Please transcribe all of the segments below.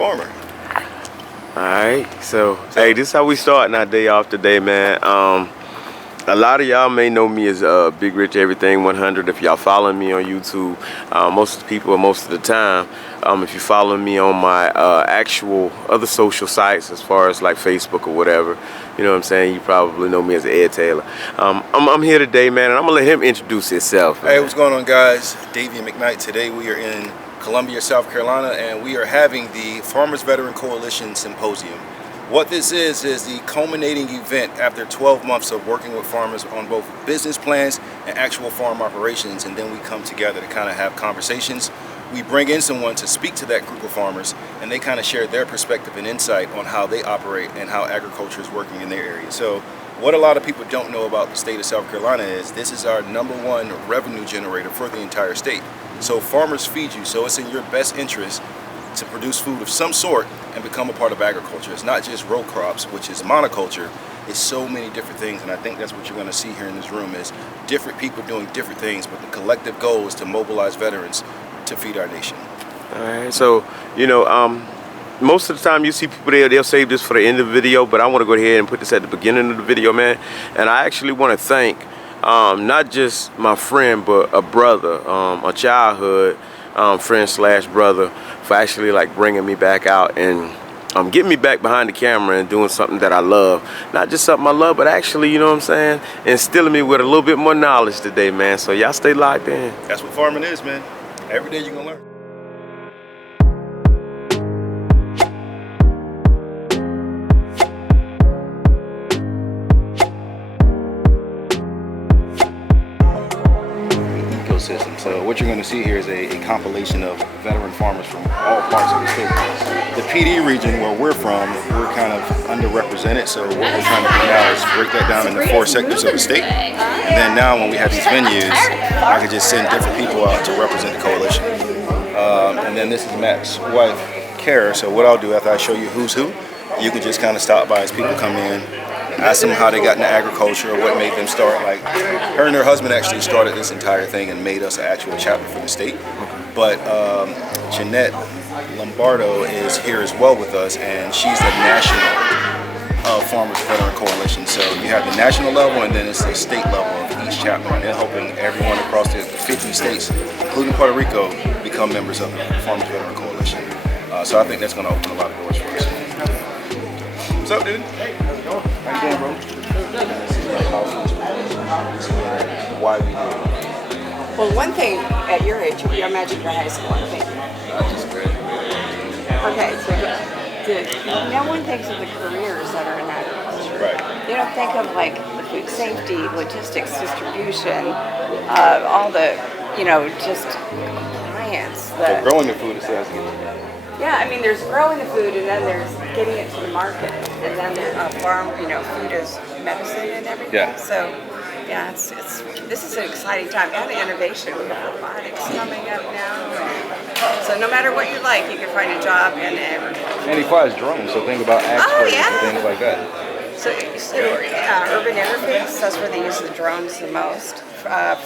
farmer. All right, so hey, this is how we starting our day off today, man. A lot of y'all may know me as Big Rich Everything 100 if y'all following me on YouTube. Most of the people, most of the time, if you follow me on my actual other social sites, as far as like Facebook or whatever, you know what I'm saying, you probably know me as Ed Taylor. I'm here today, man, and I'm gonna let him introduce himself. Hey, what's going on, guys? Davey McKnight. Today we are in Columbia, South Carolina, and we are having the Farmers Veteran Coalition Symposium. What this is the culminating event after 12 months of working with farmers on both business plans and actual farm operations, and then we come together to kind of have conversations. We bring in someone to speak to that group of farmers, and they kind of share their perspective and insight on how they operate and how agriculture is working in their area. So what a lot of people don't know about the state of South Carolina is this is our #1 revenue generator for the entire state. So farmers feed you, so it's in your best interest to produce food of some sort and become a part of agriculture. It's not just row crops, which is monoculture. It's so many different things, and I think that's what you're going to see here in this room is different people doing different things, but the collective goal is to mobilize veterans to feed our nation. All right, so you know, most of the time you see people there, they'll save this for the end of the video, but I want to go ahead and put this at the beginning of the video, man. And I actually want to thank not just my friend, but a brother, a childhood friend slash brother, for actually like bringing me back out and getting me back behind the camera and doing something that I love. Not just something I love, but actually, you know what I'm saying, instilling me with a little bit more knowledge today, man. So y'all stay locked in. That's what farming is, man. Every day you're gonna learn. So what you're going to see here is a compilation of veteran farmers from all parts of the state. The PD region where we're from, we're kind of underrepresented, so what we're trying to do now is break that down into 4 sectors of the state. And then now when we have these venues, I can just send different people out to represent the coalition. And then this is Matt's wife, Kara, so what I'll do after I show you who's who, you can just kind of stop by as people come in, ask them how they got into agriculture, what made them start. Like her and her husband actually started this entire thing and made us an actual chapter for the state. But Jeanette Lombardo is here as well with us, and she's the national Farmers Veteran Coalition. So you have the national level, and then it's the state level of each chapter, and they're helping everyone across the 50 states, including Puerto Rico, become members of the Farmers Veteran Coalition. So I think that's going to open a lot of doors for us. What's up, dude? How you doing, bro? Why we do it? Well, one thing at your age, you imagine your high school, I think. Just great. Okay, so no one thinks of the careers that are in agriculture. Right. You don't think of like the food safety, logistics, distribution, all the, just compliance. So growing the food itself has to get. Yeah, I mean, there's growing the food, and then there's getting it to the market, and then farm, food is medicine and everything. Yeah. So, yeah, this is an exciting time. And the innovation, we have robotics coming up now. So no matter what you like, you can find a job in agriculture. And he flies drones, so think about ag sprays and things like that. So urban interface, that's where they use the drones the most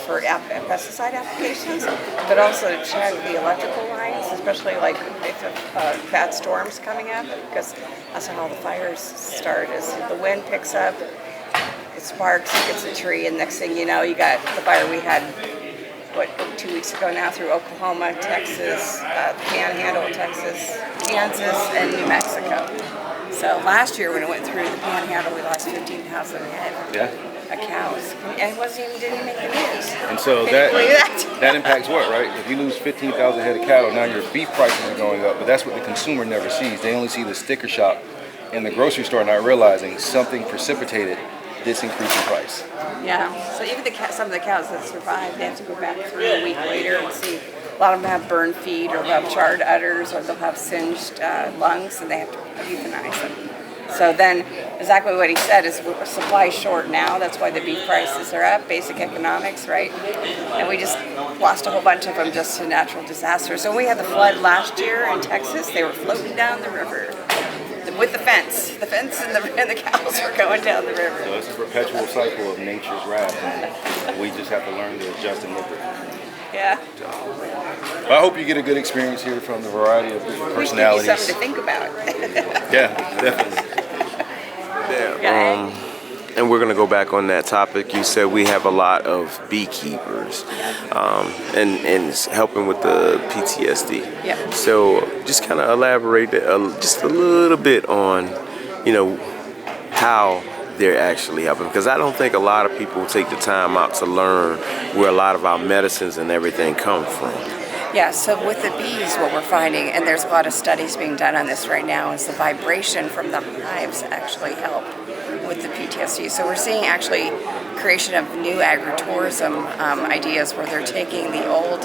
for pesticide applications, but also to check the electrical lines, especially like if bad storms coming up, because that's how all the fires start. Is the wind picks up, it sparks, it gets a tree, and next thing you know, you got the fire we had 2 weeks ago now through Oklahoma, Texas, the Panhandle of Texas, Kansas, and New Mexico. So last year when it went through the Panhandle, we lost 15,000 head of cows, and didn't even make the news. And so that impacts what, right? If you lose 15,000 head of cattle, now your beef prices are going up, but that's what the consumer never sees. They only see the sticker shop in the grocery store, not realizing something precipitated this increase in price. Yeah, so even some of the cows that survive, they have to go back through a week later and see. A lot of them have burned feet, or they'll have charred udders, or they'll have singed lungs, and they have to euthanize them. So then, exactly what he said is supply is short now. That's why the beef prices are up, basic economics, right? And we just lost a whole bunch of them just to natural disasters. So when we had the flood last year in Texas, they were floating down the river with the fence. The fence and the cows were going down the river. So it's a perpetual cycle of nature's wrath, and we just have to learn to adjust and live with it. Yeah. I hope you get a good experience here from the variety of different personalities. Something to think about. Yeah, definitely. Yeah. And we're gonna go back on that topic. You said we have a lot of beekeepers, and it's helping with the PTSD. Yeah. So just kind of elaborate just a little bit on, how they're actually helping, because I don't think a lot of people take the time out to learn where a lot of our medicines and everything come from. Yeah, so with the bees, what we're finding, and there's a lot of studies being done on this right now, is the vibration from the hives actually help with the PTSD. So we're seeing actually creation of new agritourism ideas where they're taking the old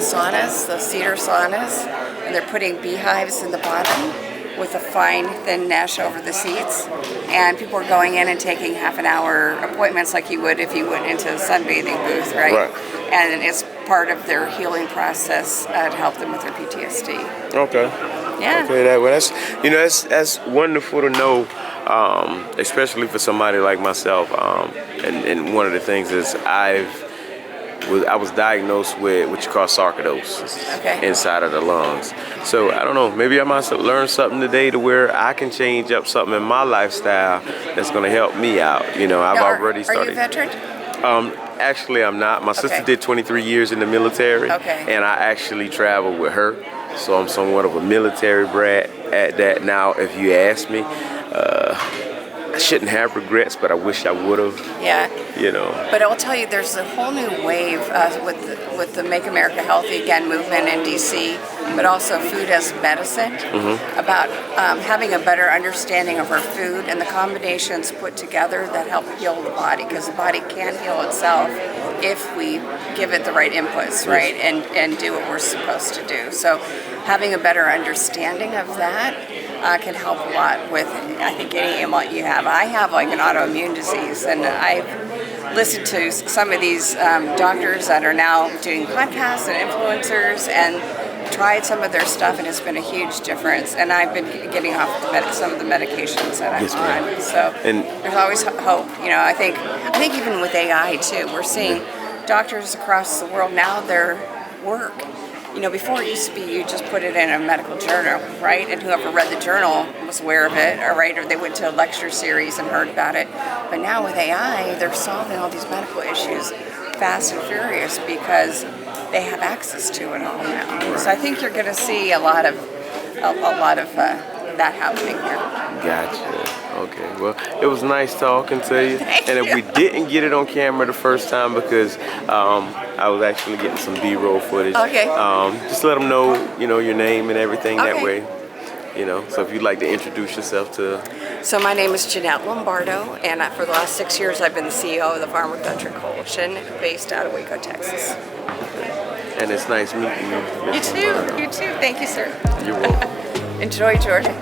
saunas, the cedar saunas, and they're putting beehives in the bottom with a fine thin mesh over the seats, and people are going in and taking half-an-hour appointments like you would if you went into a sunbathing booth, right? And it's part of their healing process to help them with their PTSD. Okay. Yeah. Okay, that's wonderful to know, especially for somebody like myself. And one of the things is I was diagnosed with what you call sarcoidosis inside of the lungs. So I don't know, maybe I might learn something today to where I can change up something in my lifestyle that's going to help me out. I've already started. Are you a veteran? Actually, I'm not. My sister did 23 years in the military, and I actually traveled with her. So I'm somewhat of a military brat at that. Now, if you ask me, I shouldn't have regrets, but I wish I would have. Yeah. But I'll tell you, there's a whole new wave with the Make America Healthy Again movement in D.C., but also food as medicine, about having a better understanding of our food and the combinations put together that help heal the body, because the body can heal itself if we give it the right inputs, right, and do what we're supposed to do. So having a better understanding of that can help a lot with, I think, any ailment you have. I have like an autoimmune disease, and I've listened to some of these doctors that are now doing podcasts and influencers, and tried some of their stuff, and it's been a huge difference. And I've been getting off some of the medications that I'm on. So there's always hope. I think even with AI too, we're seeing doctors across the world now, their work. Before it used to be you just put it in a medical journal, right? And whoever read the journal was aware of it, or they went to a lecture series and heard about it. But now with AI, they're solving all these medical issues fast and furious because they have access to it all now. So I think you're going to see a lot of that happening here. Gotcha. Okay. Well, it was nice talking to you. Thank and if you. we didn't get it on camera the first time, because I was actually getting some B-roll footage. Okay. Just let them know, your name and everything that Okay. way. So if you'd like to introduce yourself to. So my name is Jeanette Lombardo, and for the last 6 years I've been the CEO of the Farmer Country Coalition, based out of Waco, Texas. And it's nice meeting you. You too. You too. Thank you, sir. You're welcome. Enjoy, Jordan.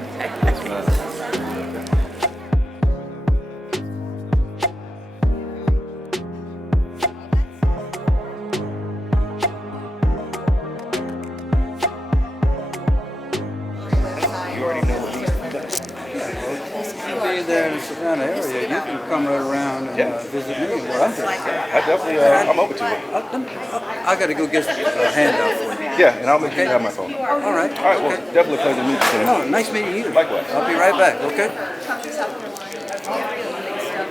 There in the Savannah area, you can come right around and visit me where I'm from. I definitely, I'm open to it. I got to go get a handout for you. Yeah, and I'll make sure you have my phone. All right. All right, well, definitely a pleasure to meet you. No, nice meeting you. Likewise. I'll be right back, okay?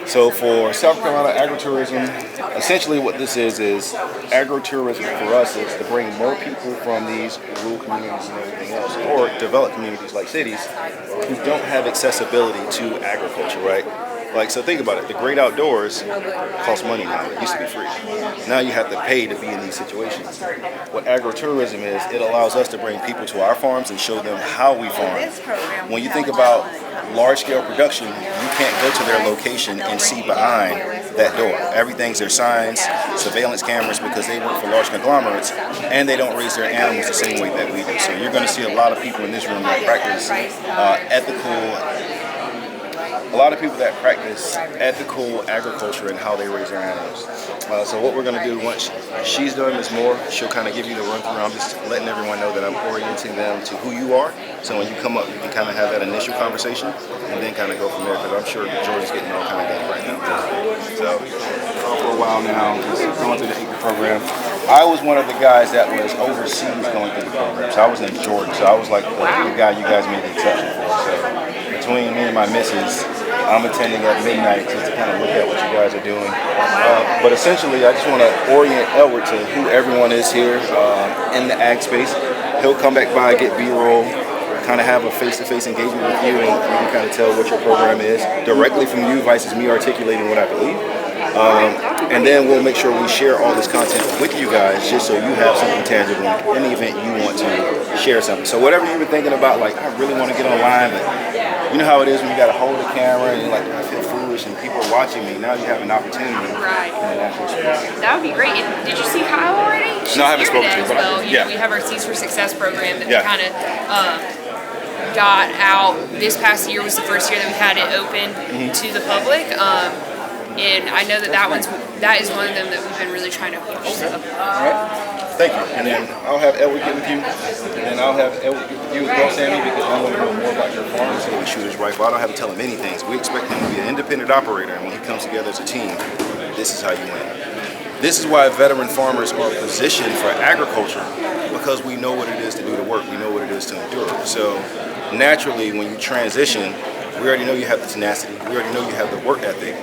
So for South Carolina agritourism, essentially what this is agritourism for us is to bring more people from these rural communities and everything else, or developed communities like cities, who don't have accessibility to agriculture, right? Like, so think about it. The great outdoors costs money now. It used to be free. Now you have to pay to be in these situations. What agritourism is, it allows us to bring people to our farms and show them how we farm. When you think about large-scale production, you can't go to their location and see behind that door. Everything's their signs, surveillance cameras, because they work for large conglomerates, and they don't raise their animals the same way that we do. So you're going to see a lot of people in this room that practice ethical agriculture and how they raise their animals. So what we're going to do once she's done this more, she'll kind of give you the run through. I'm just letting everyone know that I'm orienting them to who you are. So when you come up, you can kind of have that initial conversation and then kind of go from there, because I'm sure Jordan's getting all kind of done right now. So for a while now, just going through the ACRE program. I was one of the guys that was overseas going through the program. So I was in Jordan. So I was like the guy you guys made the exception for. So between me and my missus, I'm attending at midnight just to kind of look at what you guys are doing. But essentially, I just want to orient Edward to who everyone is here in the ag space. He'll come back by, get B-roll, kind of have a face-to-face engagement with you, and you can kind of tell what your program is directly from you versus me articulating what I believe. And then we'll make sure we share all this content with you guys just so you have something tangible in the event you want to share something. So whatever you've been thinking about, like, I really want to get online, but you know how it is when you got to hold the camera and you're like, I feel foolish and people are watching me. Now you have an opportunity. Right. And That would be great. And did you see Kyle already? No, I haven't She's here spoken to today her, but as well. yeah. We have our Seeds for Success program that Yeah. we kind of got out. This past year was the first year that we had it open to the public. And I know that that is one of them that we've been really trying to push. So. Thank you. And then I'll have Edward get with you. And then I'll have Edward get with you as well, Sammy, because I want to know more about your farm so we shoot his rifle. I don't have to tell him anything. So we expect him to be an independent operator. And when he comes together as a team, this is how you win. This is why veteran farmers are positioned for agriculture, because we know what it is to do the work. We know what it is to endure. So naturally, when you transition, we already know you have the tenacity. We already know you have the work ethic.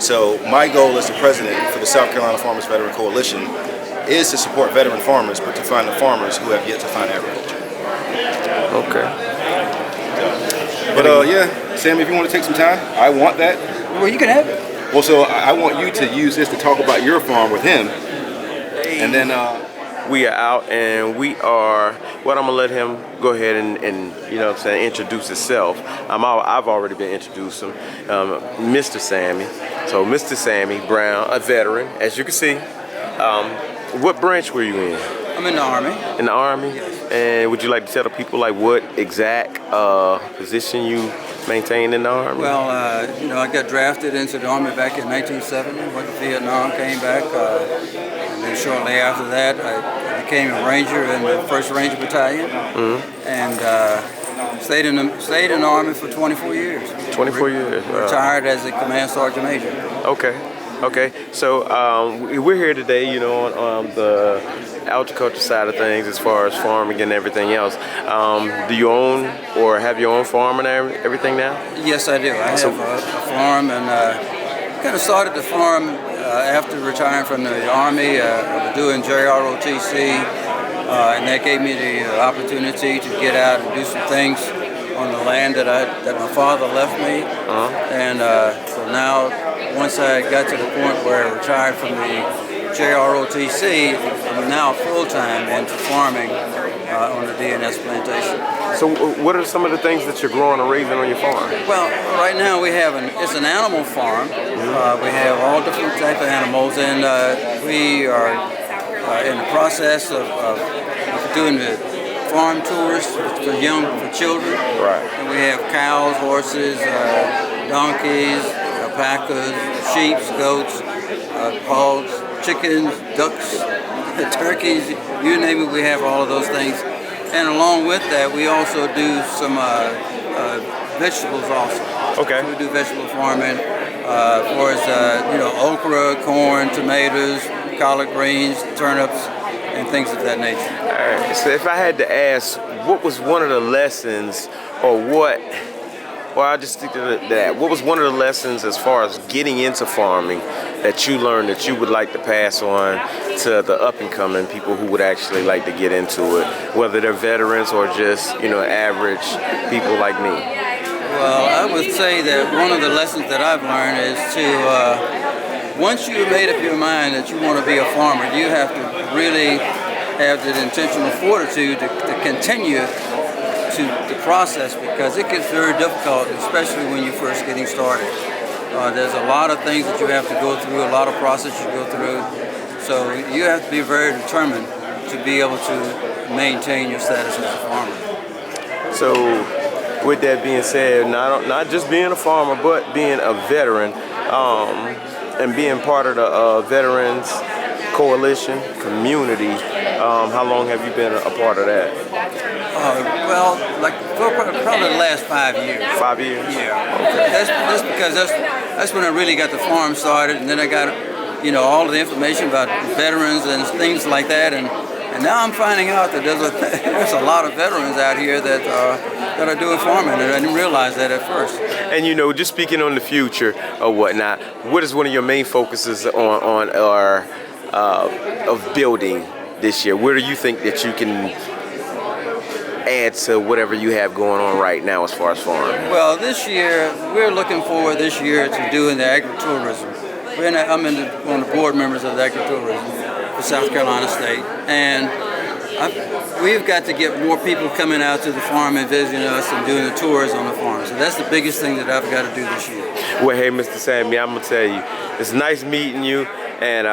So my goal as the president for the South Carolina Farmers Veteran Coalition is to support veteran farmers, but to find the farmers who have yet to find agriculture. Okay. But yeah, Sam, if you want to take some time, I want that. Well, you can have it. Well, so I want you to use this to talk about your farm with him, and then We are out and we are, well, I'm gonna let him go ahead and you know what I'm saying, introduce himself. I've already been introducing Mr. Sammy. So Mr. Sammy Brown, a veteran, as you can see. What branch were you in? I'm in the Army. In the Army? Yes. And would you like to tell the people like what exact position you maintained in the Army? Well, you know, I got drafted into the Army back in 1970, went to Vietnam, came back, and then shortly after that I became a Ranger in the 1st Ranger Battalion, and stayed in the Army for 24 years. 24 years. Wow. Retired as a Command Sergeant Major. Okay. So we're here today, you know, on the agriculture side of things, as far as farming and everything else. Do you own or have your own farm and everything now? Yes, I do. I have a farm, and kind of started the farm after retiring from the Army. I was doing JROTC, and that gave me the opportunity to get out and do some things on the land that my father left me. And so now, once I got to the point where I retired from the JROTC, I'm now full-time into farming on the DNS plantation. So what are some of the things that you're growing or raising on your farm? Well, right now we have it's an animal farm. We have all different types of animals, and we are in the process of doing the farm tours for children. Right. And we have cows, horses, donkeys, alpacas, sheep, goats, hogs, chickens, ducks, turkeys, you name it, we have all of those things. And along with that, we also do some vegetables also. Okay. So we do vegetable farming, for us, you know, okra, corn, tomatoes, collard greens, turnips, and things of that nature. All right. So if I had to ask, what was one of the lessons, or what? Well, I'll just stick to that. What was one of the lessons as far as getting into farming that you learned that you would like to pass on to the up-and-coming people who would actually like to get into it, whether they're veterans or just, you know, average people like me? Well, I would say that one of the lessons that I've learned is to, once you've made up your mind that you want to be a farmer, you have to really have the intentional fortitude to continue to the process, because it gets very difficult, especially when you're first getting started. There's a lot of things that you have to go through, a lot of process you go through. So you have to be very determined to be able to maintain your status as a farmer. So with that being said, not just being a farmer, but being a veteran, and being part of the Veterans Coalition community, how long have you been a part of that? Well, like for probably the last 5 years. 5 years? Yeah. Okay. That's because that's when I really got the farm started, and then I got all of the information about veterans and things like that. And now I'm finding out that there's a lot of veterans out here that are doing farming, and I didn't realize that at first. And just speaking on the future or whatnot, what is one of your main focuses on our of building this year? Where do you think that you can add to whatever you have going on right now as far as farming? Well, this year we're looking forward this year to doing the agritourism. I'm one of the board members of the agritourism for South Carolina State, and we've got to get more people coming out to the farm and visiting us and doing the tours on the farm. So that's the biggest thing that I've got to do this year. Well, hey, Mr. Sammy, I'm gonna tell you, it's nice meeting you, and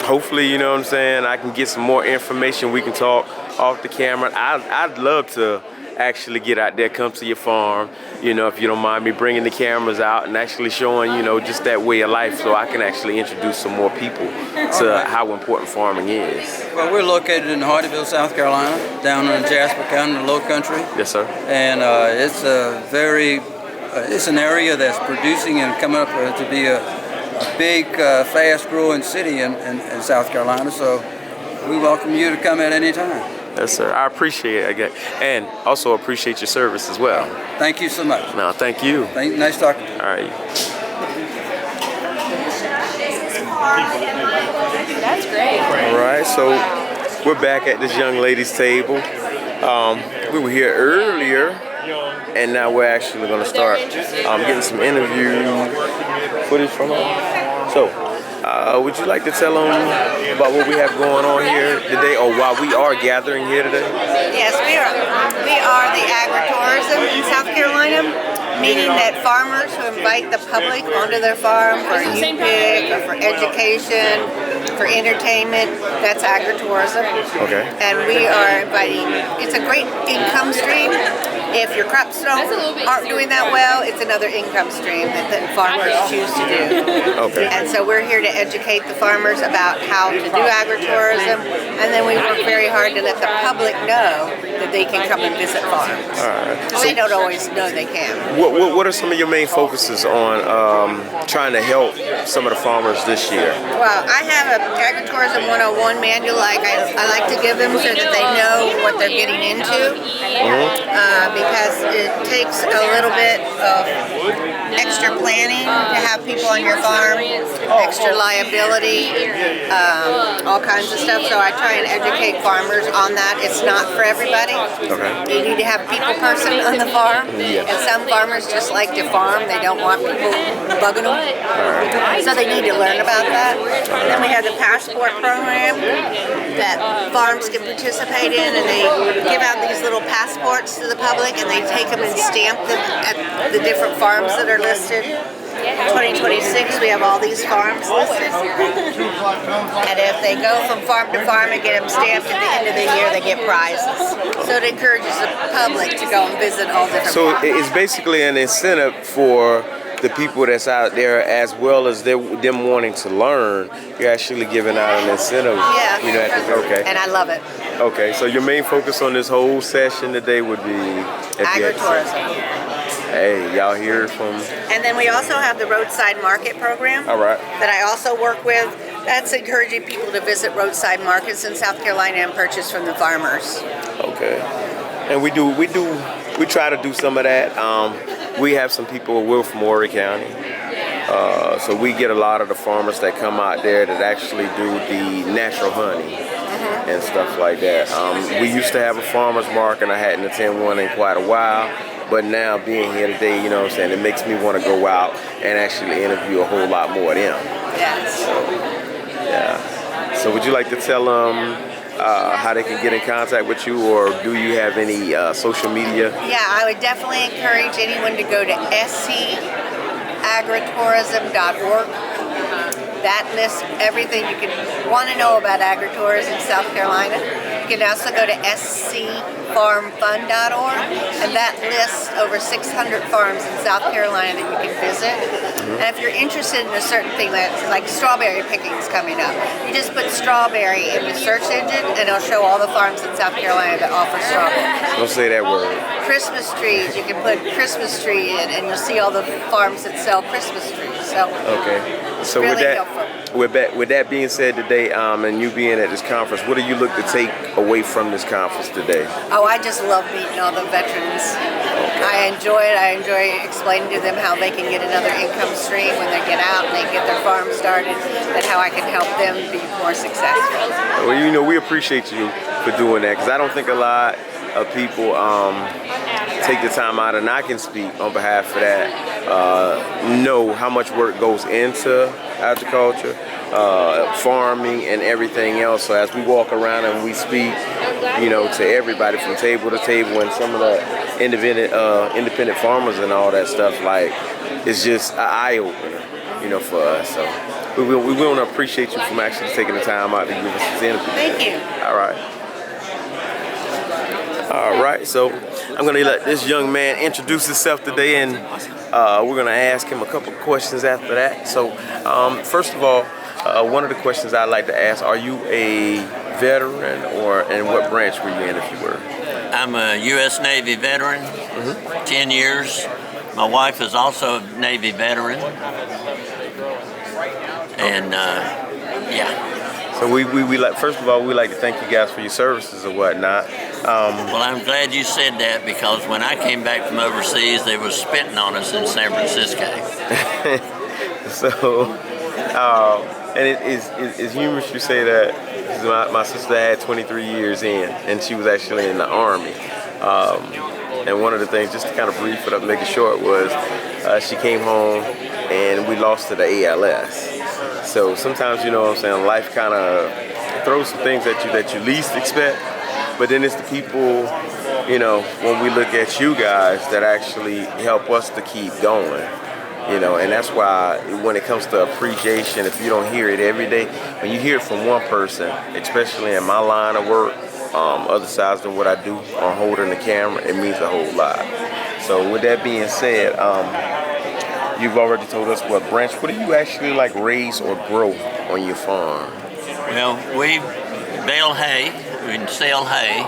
hopefully, I can get some more information. We can talk off the camera. I'd love to actually get out there, come to your farm, if you don't mind me bringing the cameras out and actually showing, just that way of life, so I can actually introduce some more people to how important farming is. Well, we're located in Hardeeville, South Carolina, down in Jasper County, the Low Country. Yes, sir. And it's an area that's producing and coming up to be a big, fast-growing city in South Carolina. So we welcome you to come at any time. Yes, sir. I appreciate it, and also appreciate your service as well. Thank you so much. No, thank you. Nice talking to you. All right. That's great. All right, so we're back at this young lady's table. We were here earlier, and now we're actually going to start getting some interview footage from her. So, would you like to tell them about what we have going on here today, or why we are gathering here today? Yes, we are the agritourism in South Carolina, meaning that farmers who invite the public onto their farm for youth pig or for education, for entertainment, that's agritourism. Okay. And we are inviting, it's a great income stream. If your crops aren't doing that well, it's another income stream that the farmers choose to do. Okay. And so we're here to educate the farmers about how to do agritourism, and then we work very hard to let the public know that they can come and visit farms. All right. Because they don't always know they can. What are some of your main focuses on trying to help some of the farmers this year? Well, I have a Agritourism 101 manual I like to give them so that they know what they're getting into, because it takes a little bit of extra planning to have people on your farm, extra liability, all kinds of stuff. So I try and educate farmers on that. It's not for everybody. Okay. You need to have a people person on the farm, Yeah. and some farmers just like to farm. They don't want people bugging them, so they need to learn about that. And then we have the passport program that farms can participate in, and they give out these little passports to the public, and they take them and stamp them at the different farms that are listed. 2026, we have all these farms listed, and if they go from farm to farm and get them stamped at the end of the year, they get prizes. So it encourages the public to go and visit all different So farms. it's basically an incentive for the people that's out there, as well as them wanting to learn. You're actually giving out an incentive. Yeah. Okay. And I love it. Okay. So your main focus on this whole session today would be Agritourism. Hey, y'all hear from? And then we also have the roadside market program. All right. That I also work with. That's encouraging people to visit roadside markets in South Carolina and purchase from the farmers. Okay. And we try to do some of that. We have some people, we're from Horry County. So we get a lot of the farmers that come out there that actually do the natural honey and stuff like that. We used to have a farmer's market. I hadn't attended one in quite a while. But now being here today, you know what I'm saying, it makes me want to go out and actually interview a whole lot more of them. Yes. Yeah. So would you like to tell them how they can get in contact with you, or do you have any social media? Yeah, I would definitely encourage anyone to go to scagritourism.org. That lists everything you can want to know about agritourism in South Carolina. You can also go to scfarms.org. farmfund.org, and that lists over 600 farms in South Carolina that you can visit. And if you're interested in a certain thing, that's like strawberry pickings coming up, you just put strawberry in the search engine, and it'll show all the farms in South Carolina that offer strawberries. Don't say that word. Christmas trees, you can put Christmas tree in, and you'll see all the farms that sell Christmas trees. So Okay. So really with that, helpful. with that being said today, and you being at this conference, what do you look to take away from this conference today? Oh, I just love meeting all the veterans. I enjoy it. I enjoy explaining to them how they can get another income stream when they get out and they get their farm started, and how I can help them be more successful. Well, you know, we appreciate you for doing that, because I don't think a lot of people take the time out, and I can speak on behalf of that, know how much work goes into agriculture, farming, and everything else. So as we walk around and we speak, you know, to everybody from table to table, and some of the independent farmers and all that stuff, like, it's just an eye opener, you know, for us. So we want to appreciate you from actually taking the time out to give us this interview. Thank you. All right. All right, so I'm gonna let this young man introduce himself today, and we're gonna ask him a couple questions after that. So first of all, one of the questions I'd like to ask, are you a veteran, and what branch were you in if you were? I'm a U.S. Navy veteran, 10 years. My wife is also a Navy veteran. And yeah. So we like, first of all, we like to thank you guys for your services and whatnot. Well, I'm glad you said that, because when I came back from overseas, they were spitting on us in San Francisco. So, and it's humorous you say that, because my sister had 23 years in, and she was actually in the Army. And one of the things, just to kind of brief it up, make it short, was she came home and we lost to the ALS. So sometimes, you know what I'm saying, life kind of throws some things at you that you least expect, but then it's the people, you know, when we look at you guys, that actually help us to keep going. You know, and that's why when it comes to appreciation, if you don't hear it every day, when you hear it from one person, especially in my line of work, other sides than what I do on holding the camera, it means a whole lot. So with that being said, you've already told us what branch. What do you actually like raise or grow on your farm? Well, we bale hay, we sell hay,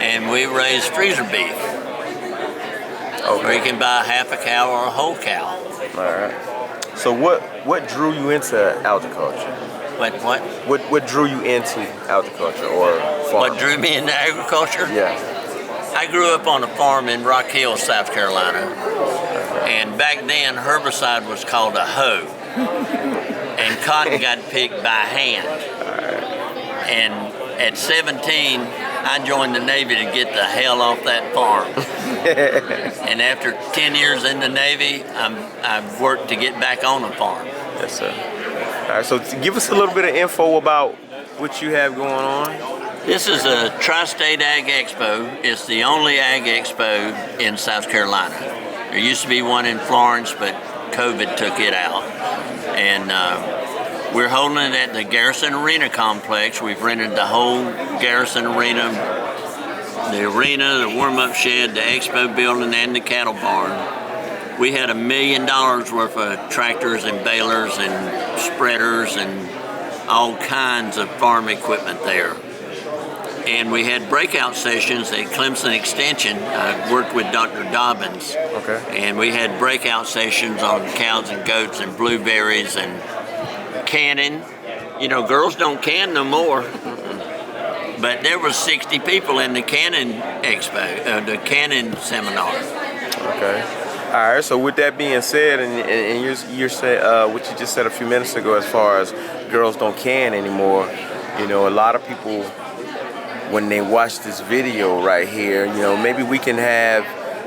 and we raise freezer beef. Okay. Where you can buy half a cow or a whole cow. All right. So what drew you into agriculture? What drew you into agriculture or farming? What drew me into agriculture? Yeah. I grew up on a farm in Rock Hill, South Carolina. And back then, herbicide was called a hoe. And cotton got picked by hand. And at 17, I joined the Navy to get the hell off that farm. And after 10 years in the Navy, I've worked to get back on the farm. Yes, sir. All right, so give us a little bit of info about what you have going on. This is a Tri-State Ag Expo. It's the only Ag Expo in South Carolina. There used to be one in Florence, but COVID took it out. And we're holding it at the Garrison Arena complex. We've rented the whole Garrison Arena, the warm-up shed, the expo building, and the cattle barn. We had $1 million worth of tractors and balers and spreaders and all kinds of farm equipment there. And we had breakout sessions at Clemson Extension. I worked with Dr. Dobbins. Okay. And we had breakout sessions on cows and goats and blueberries and canning. You know, girls don't can no more. But there was 60 people in the canning expo, the canning seminar. Okay. All right. So with that being said, and you're saying what you just said a few minutes ago, as far as girls don't can anymore, you know, a lot of people, when they watch this video right here, you know, maybe we can have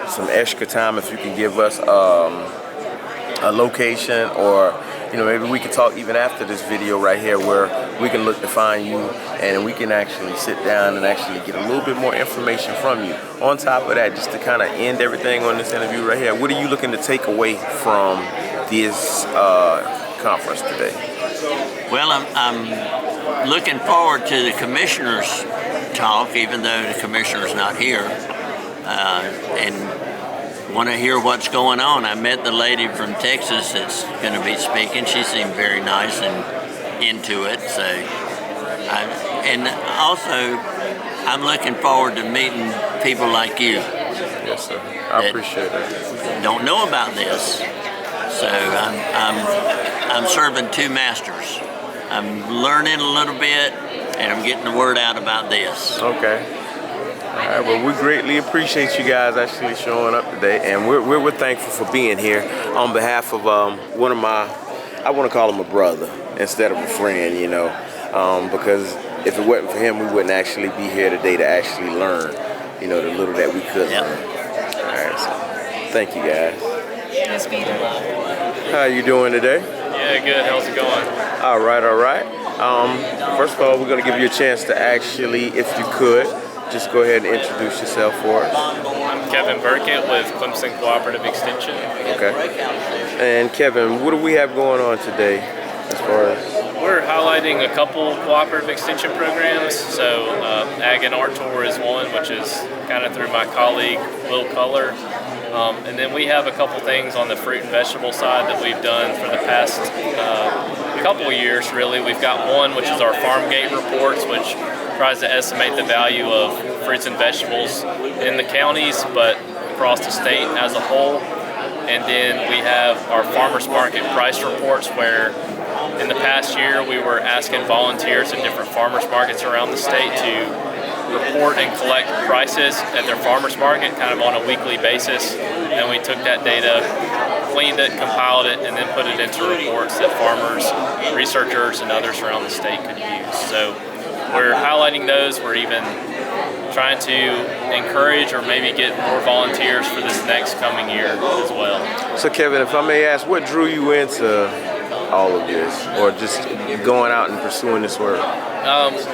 some extra time if you can give us a location, or, you know, maybe we could talk even after this video right here, where we can look to find you and we can actually sit down and actually get a little bit more information from you. On top of that, just to kind of end everything on this interview right here, what are you looking to take away from this conference today? Well, I'm looking forward to the commissioners talk, even though the commissioner's not here, and want to hear what's going on. I met the lady from Texas that's going to be speaking. She seemed very nice and into it. So, and also, I'm looking forward to meeting people like you. Yes, sir. I appreciate it. Don't know about this, so I'm serving two masters. I'm learning a little bit, and I'm getting the word out about this. Okay. All right, well, we greatly appreciate you guys actually showing up today, and we're thankful for being here on behalf of one of my, I want to call him a brother instead of a friend, you know, because if it wasn't for him, we wouldn't actually be here today to actually learn, you know, the little that we could learn. All right, so thank you guys. How you doing today? Yeah, good. How's it going? All right, all right. First of all, we're going to give you a chance to actually, if you could, just go ahead and introduce yourself for us. I'm Kevin Burkett with Clemson Cooperative Extension. Okay. And Kevin, what do we have going on today as far as? We're highlighting a couple cooperative extension programs. So Ag and Art Tour is one, which is kind of through my colleague Will Culler. And then we have a couple things on the fruit and vegetable side that we've done for the past couple of years, really. We've got one, which is our Farm Gate Reports, which tries to estimate the value of fruits and vegetables in the counties, but across the state as a whole. And then we have our Farmers Market Price Reports, where in the past year we were asking volunteers at different farmers markets around the state to report and collect prices at their farmers market kind of on a weekly basis. And we took that data, cleaned it, compiled it, and then put it into reports that farmers, researchers, and others around the state could use. So we're highlighting those. We're even trying to encourage or maybe get more volunteers for this next coming year as well. So Kevin, if I may ask, what drew you into all of this, or just going out and pursuing this work?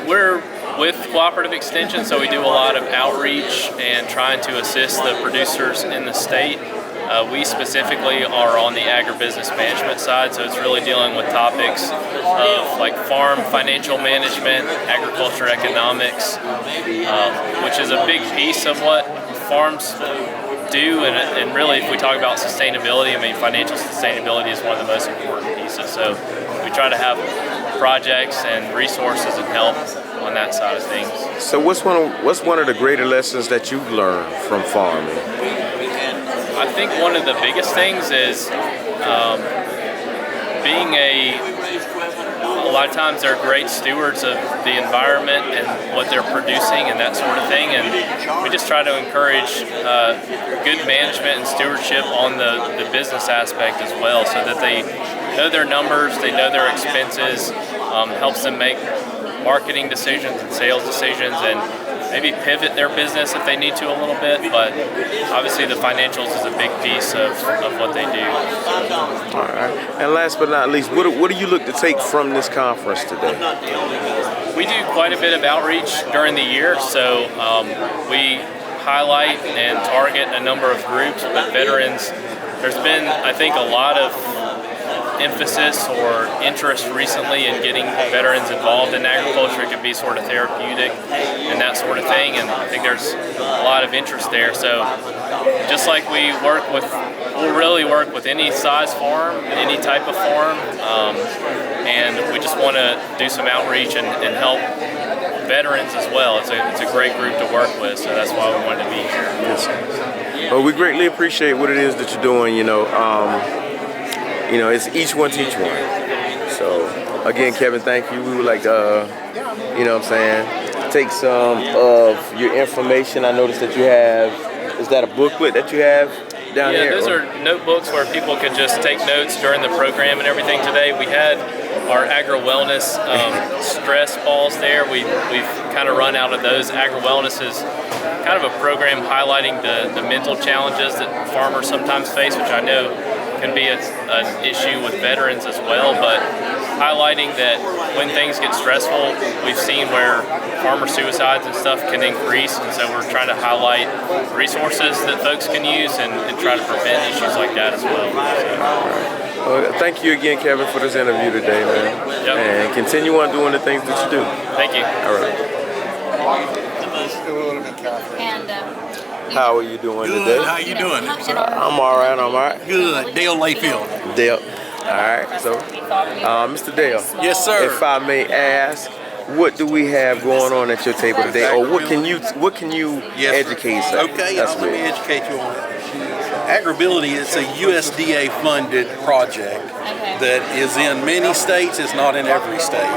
We're with Cooperative Extension, so we do a lot of outreach and trying to assist the producers in the state. We specifically are on the agribusiness management side, so it's really dealing with topics of like farm financial management, agriculture economics, which is a big piece of what farms do, and really if we talk about sustainability, I mean financial sustainability is one of the most important pieces. So we try to have projects and resources and help on that side of things. So what's one of the greater lessons that you've learned from farming? I think one of the biggest things is being a lot of times they're great stewards of the environment and what they're producing and that sort of thing, and we just try to encourage good management and stewardship on the business aspect as well, so that they know their numbers, they know their expenses, helps them make marketing decisions and sales decisions, and maybe pivot their business if they need to a little bit, but obviously the financials is a big piece of what they do. All right. And last but not least, what do you look to take from this conference today? We do quite a bit of outreach during the year, so we highlight and target a number of groups, but veterans, there's been, I think, a lot of emphasis or interest recently in getting veterans involved in agriculture. It could be sort of therapeutic and that sort of thing, and I think there's a lot of interest there. So just like we'll really work with any size farm, any type of farm, and we just want to do some outreach and help veterans as well. It's a great group to work with, so that's why we wanted to be here. Yes. Well, we greatly appreciate what it is that you're doing, it's each one teach one. So, again, Kevin, thank you. We would like to, take some of your information. I noticed that you have, is that a booklet that you have down here? Yeah, those are notebooks where people could just take notes during the program and everything today. We had our agri-wellness stress balls there. We've kind of run out of those. Agri-wellness is kind of a program highlighting the mental challenges that farmers sometimes face, which I know can be an issue with veterans as well, but highlighting that when things get stressful, we've seen where farmer suicides and stuff can increase, and so we're trying to highlight resources that folks can use and try to prevent issues like that as well. Well, thank you again, Kevin, for this interview today, man. Yep. And continue on doing the things that you do. Thank you. All right. would have been Catherine. And How are you doing Good. today? How you doing? I'm all right. I'm all right. Good. Dale Layfield. Dale. All right. So, Mr. Dale. Yes, sir. If I may ask, what do we have going on at your table today, or what can you educate us? Okay, let me educate you on it. Agribility is a USDA funded project that is in many states. It's not in every state,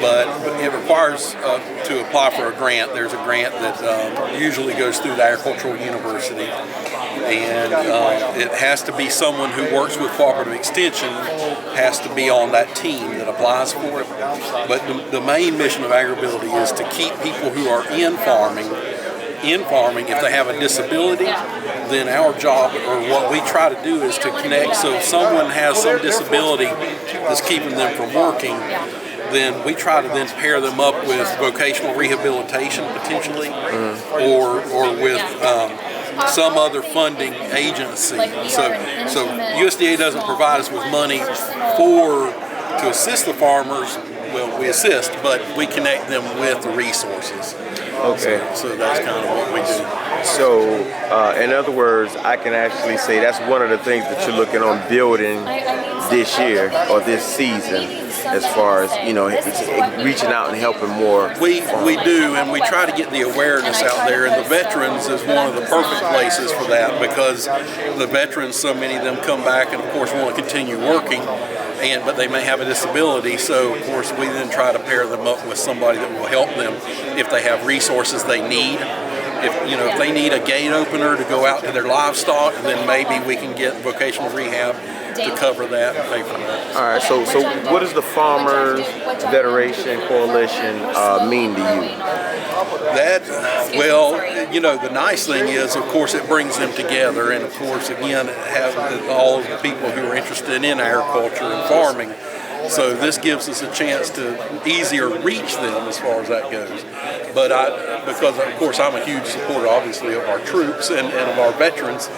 but it requires to apply for a grant. There's a grant that usually goes through the Agricultural University, and it has to be someone who works with Cooperative Extension has to be on that team that applies for it. But the main mission of Agribility is to keep people who are in farming. If they have a disability, then our job, or what we try to do, is to connect. So if someone has some disability that's keeping them from working, then we try to then pair them up with vocational rehabilitation potentially, or with some other funding agency. So USDA doesn't provide us with money to assist the farmers. Well, we assist, but we connect them with the resources. Okay. So that's kind of what we do. So, in other words, I can actually say that's one of the things that you're looking on building this year or this season, as far as, you know, reaching out and helping more. We do, and we try to get the awareness out there, and the veterans is one of the perfect places for that, because the veterans, so many of them come back and of course want to continue working, but they may have a disability, so of course we then try to pair them up with somebody that will help them if they have resources they need. If they need a gate opener to go out to their livestock, then maybe we can get vocational rehab to cover that and pay for that. All right, so what does the Farmers Federation Coalition mean to you? The nice thing is, of course, it brings them together, and of course, again, it has all of the people who are interested in agriculture and farming. So this gives us a chance to easier reach them as far as that goes. But because of course I'm a huge supporter, obviously, of our troops and of our veterans,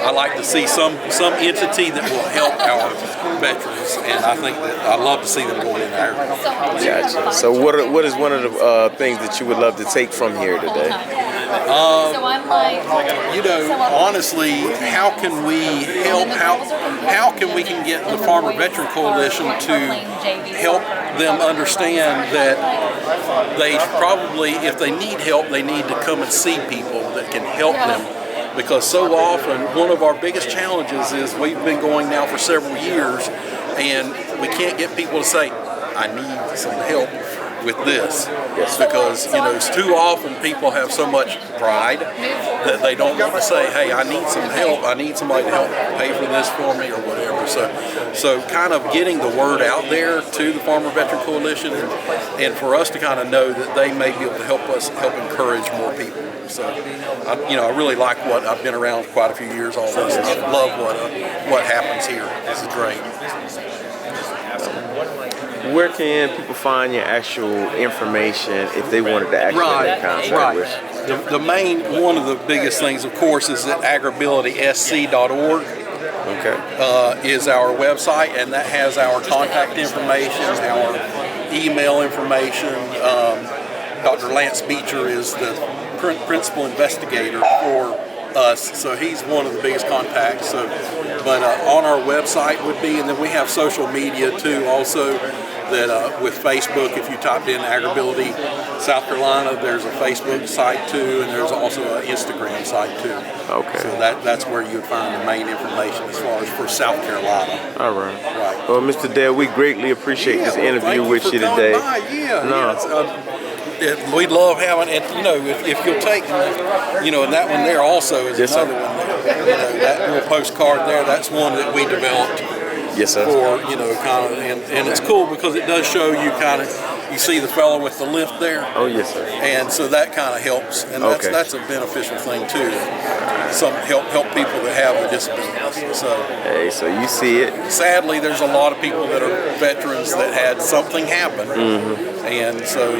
I like to see some entity that will help our veterans, and I think that I love to see them going in there. Gotcha. So what is one of the things that you would love to take from here today? Honestly, how can we help? How can we get the Farmer Veteran Coalition to help them understand that they probably, if they need help, they need to come and see people that can help them. Because so often, one of our biggest challenges is we've been going now for several years, and we can't get people to say, I need some help with this. Because, too often people have so much pride that they don't want to say, hey, I need some help, I need somebody to help pay for this for me or whatever. So kind of getting the word out there to the Farmer Veteran Coalition, and for us to kind of know that they may be able to help encourage more people. So, I really like what I've been around quite a few years, all this, and I love what happens here. This is great. Where can people find your actual information if they wanted to actually make contact with you? The main, one of the biggest things, of course, is at agribilitysc.org. Is our website, and that has our contact information, our email information. Dr. Lance Beecher is the principal investigator for us, so he's one of the biggest contacts. But on our website would be, and then we have social media too also, that with Facebook, if you typed in Agribility South Carolina, there's a Facebook site too, and there's also an Instagram site too. Okay. So that's where you would find the main information as far as for South Carolina. All right. Well, Mr. Dale, we greatly appreciate this interview with you today. We love having, and if you'll take, and that one there also is another one. That little postcard there, that's one that we developed. Yes, sir. For kind of, and it's cool because it does show you kind of, you see the fellow with the lift there. Oh yes, sir. And so that kind of helps, and that's a beneficial thing too. Some help people that have the disabilities. So you see it. Sadly, there's a lot of people that are veterans that had something happen, and so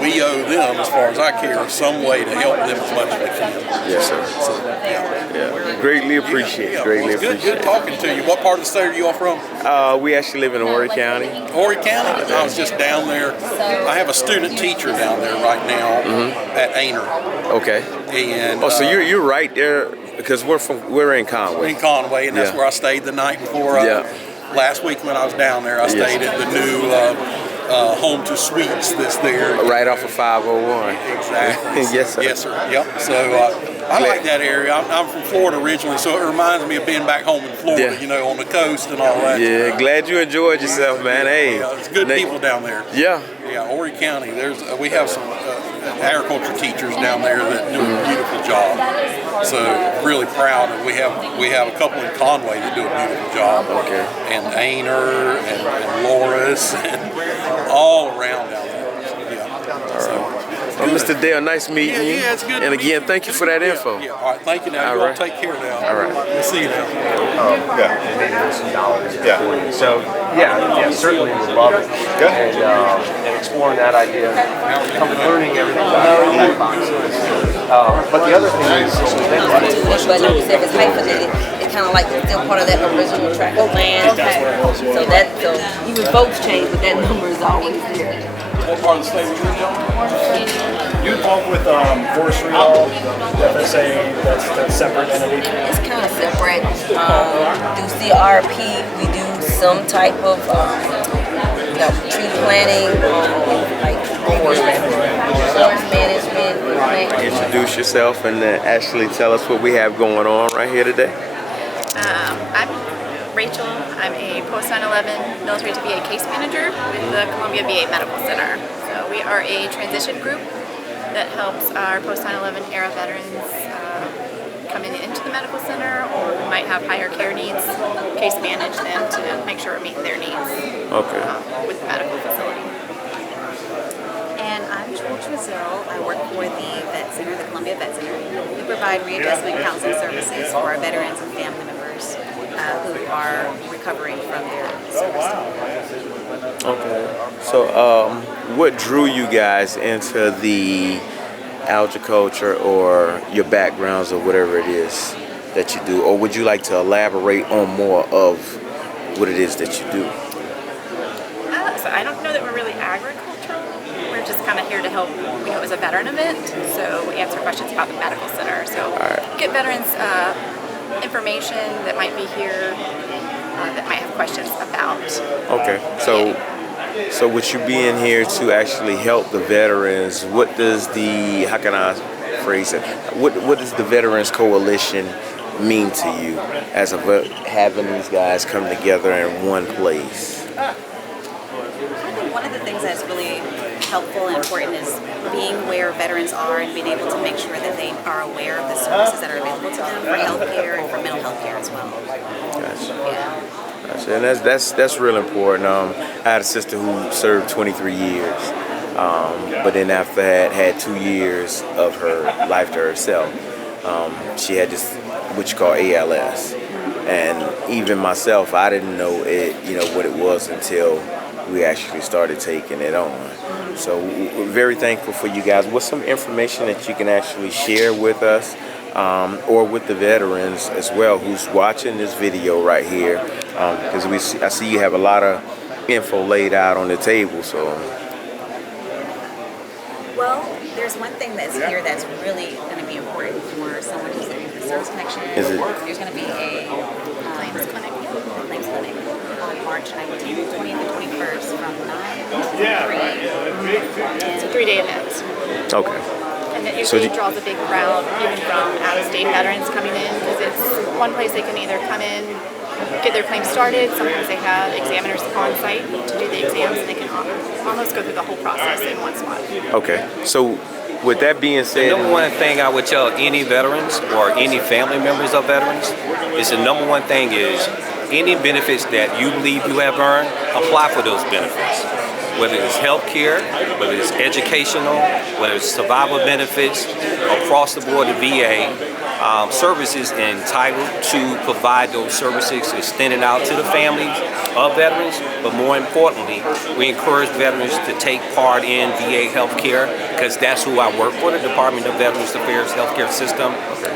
we owe them, as far as I care, some way to help them as much as we can. Yes, sir. So, greatly appreciate it. Greatly appreciate it. Good talking to you. What part of the state are you all from? We actually live in Horry County. Horry County? I was just down there there. I have a student teacher down there right now at Ainer. Okay. And Oh, so you're right there because we're in Conway. in Conway, and that's Yeah. where I stayed the night before. Last week when I was down there, I stayed at the new Home to Suites that's there. Right off of 501. Exactly. Yes, sir. Yes, sir. Yep. So I like that area. I'm from Florida originally, so it reminds me of being back home in Florida, Yeah. you know, on the coast and all that. Yeah, glad you enjoyed yourself, man. Hey, Yeah, it's good people down there. Yeah. Yeah, Horry County. We have some agriculture teachers down there that do a beautiful job. So really proud, and we have a couple in Conway that do a beautiful job. Okay. And Ainer and Loris and all around down there. Yeah. So, Well, Mr. Dale, nice meeting you. Yeah, it's good. And to meet again, you. thank you for that info. Yeah. All right, thank you. Now All you all right. take care now. All right. We'll see you now. Yeah. So yeah, certainly would love it. Good. And exploring that idea, learning everything about black boxes. But the other thing is, But like you said, if it's hyphenated, it's kind of like it's still part of that original tract of land. So even folks change, but that number is always there. What part of the state were you in, John? You involved with forestry law, FSA, that's separate entity? It's kind of separate. Through CRP, we do some type of tree planting, like forest management. Introduce yourself and actually tell us what we have going on right here today. I'm Rachel. I'm a post 9/11 military to VA case manager with the Columbia VA Medical Center. So we are a transition group that helps our post 9/11 era veterans coming into the medical center, or who might have higher care needs, case manage them to make sure we're meeting their needs with the medical facility. And I'm Jewel Trizell. I work for the Vet Center, the Columbia Vet Center. We provide readjustment counseling services for our veterans and family members who are recovering from their service. Okay. So, what drew you guys into the agriculture or your backgrounds or whatever it is that you do? Or would you like to elaborate on more of what it is that you do? So I don't know that we're really agricultural. We're just kind of here to help. We know it was a veteran event, so we answer questions about the medical center. So get veterans information that might be here that might have questions about. Okay. So with you being here to actually help the veterans, what does the, how can I phrase it? What does the Veterans Coalition mean to you as having these guys come together in one place? I think one of the things that's really helpful and important is being where veterans are and being able to make sure that they are aware of the services that are available to them for health care and for mental health care as well. Gotcha. Yeah. Gotcha. And that's real important. I had a sister who served 23 years, but then after that had 2 years of her life to herself. She had this, what you call ALS. And even myself, I didn't know it, what it was until we actually started taking it on. So we're very thankful for you guys. What's some information that you can actually share with us or with the veterans as well who's watching this video right here? Because I see you have a lot of info laid out on the table. So. Well, there's one thing that's here that's really going to be important for someone who's looking for service connection. Is it? There's going to be a claims clinic on March 19th, 20th, and 21st from 9 to 3. It's a 3-day event. Okay. And it usually draws a big crowd, even from out-of-state veterans coming in, because it's one place they can either come in, get their claim started. Sometimes they have examiners on site to do the exams, and they can almost go through the whole process in one spot. Okay. So with that being said, the number one thing I would tell any veterans or any family members of veterans is the number one thing is any benefits that you believe you have earned, apply for those benefits. Whether it's health care, whether it's educational, whether it's survival benefits, across the board the VA services entitled to provide those services extended out to the families of veterans, but more importantly, we encourage veterans to take part in VA health care, because that's who I work for, the Department of Veterans Affairs healthcare system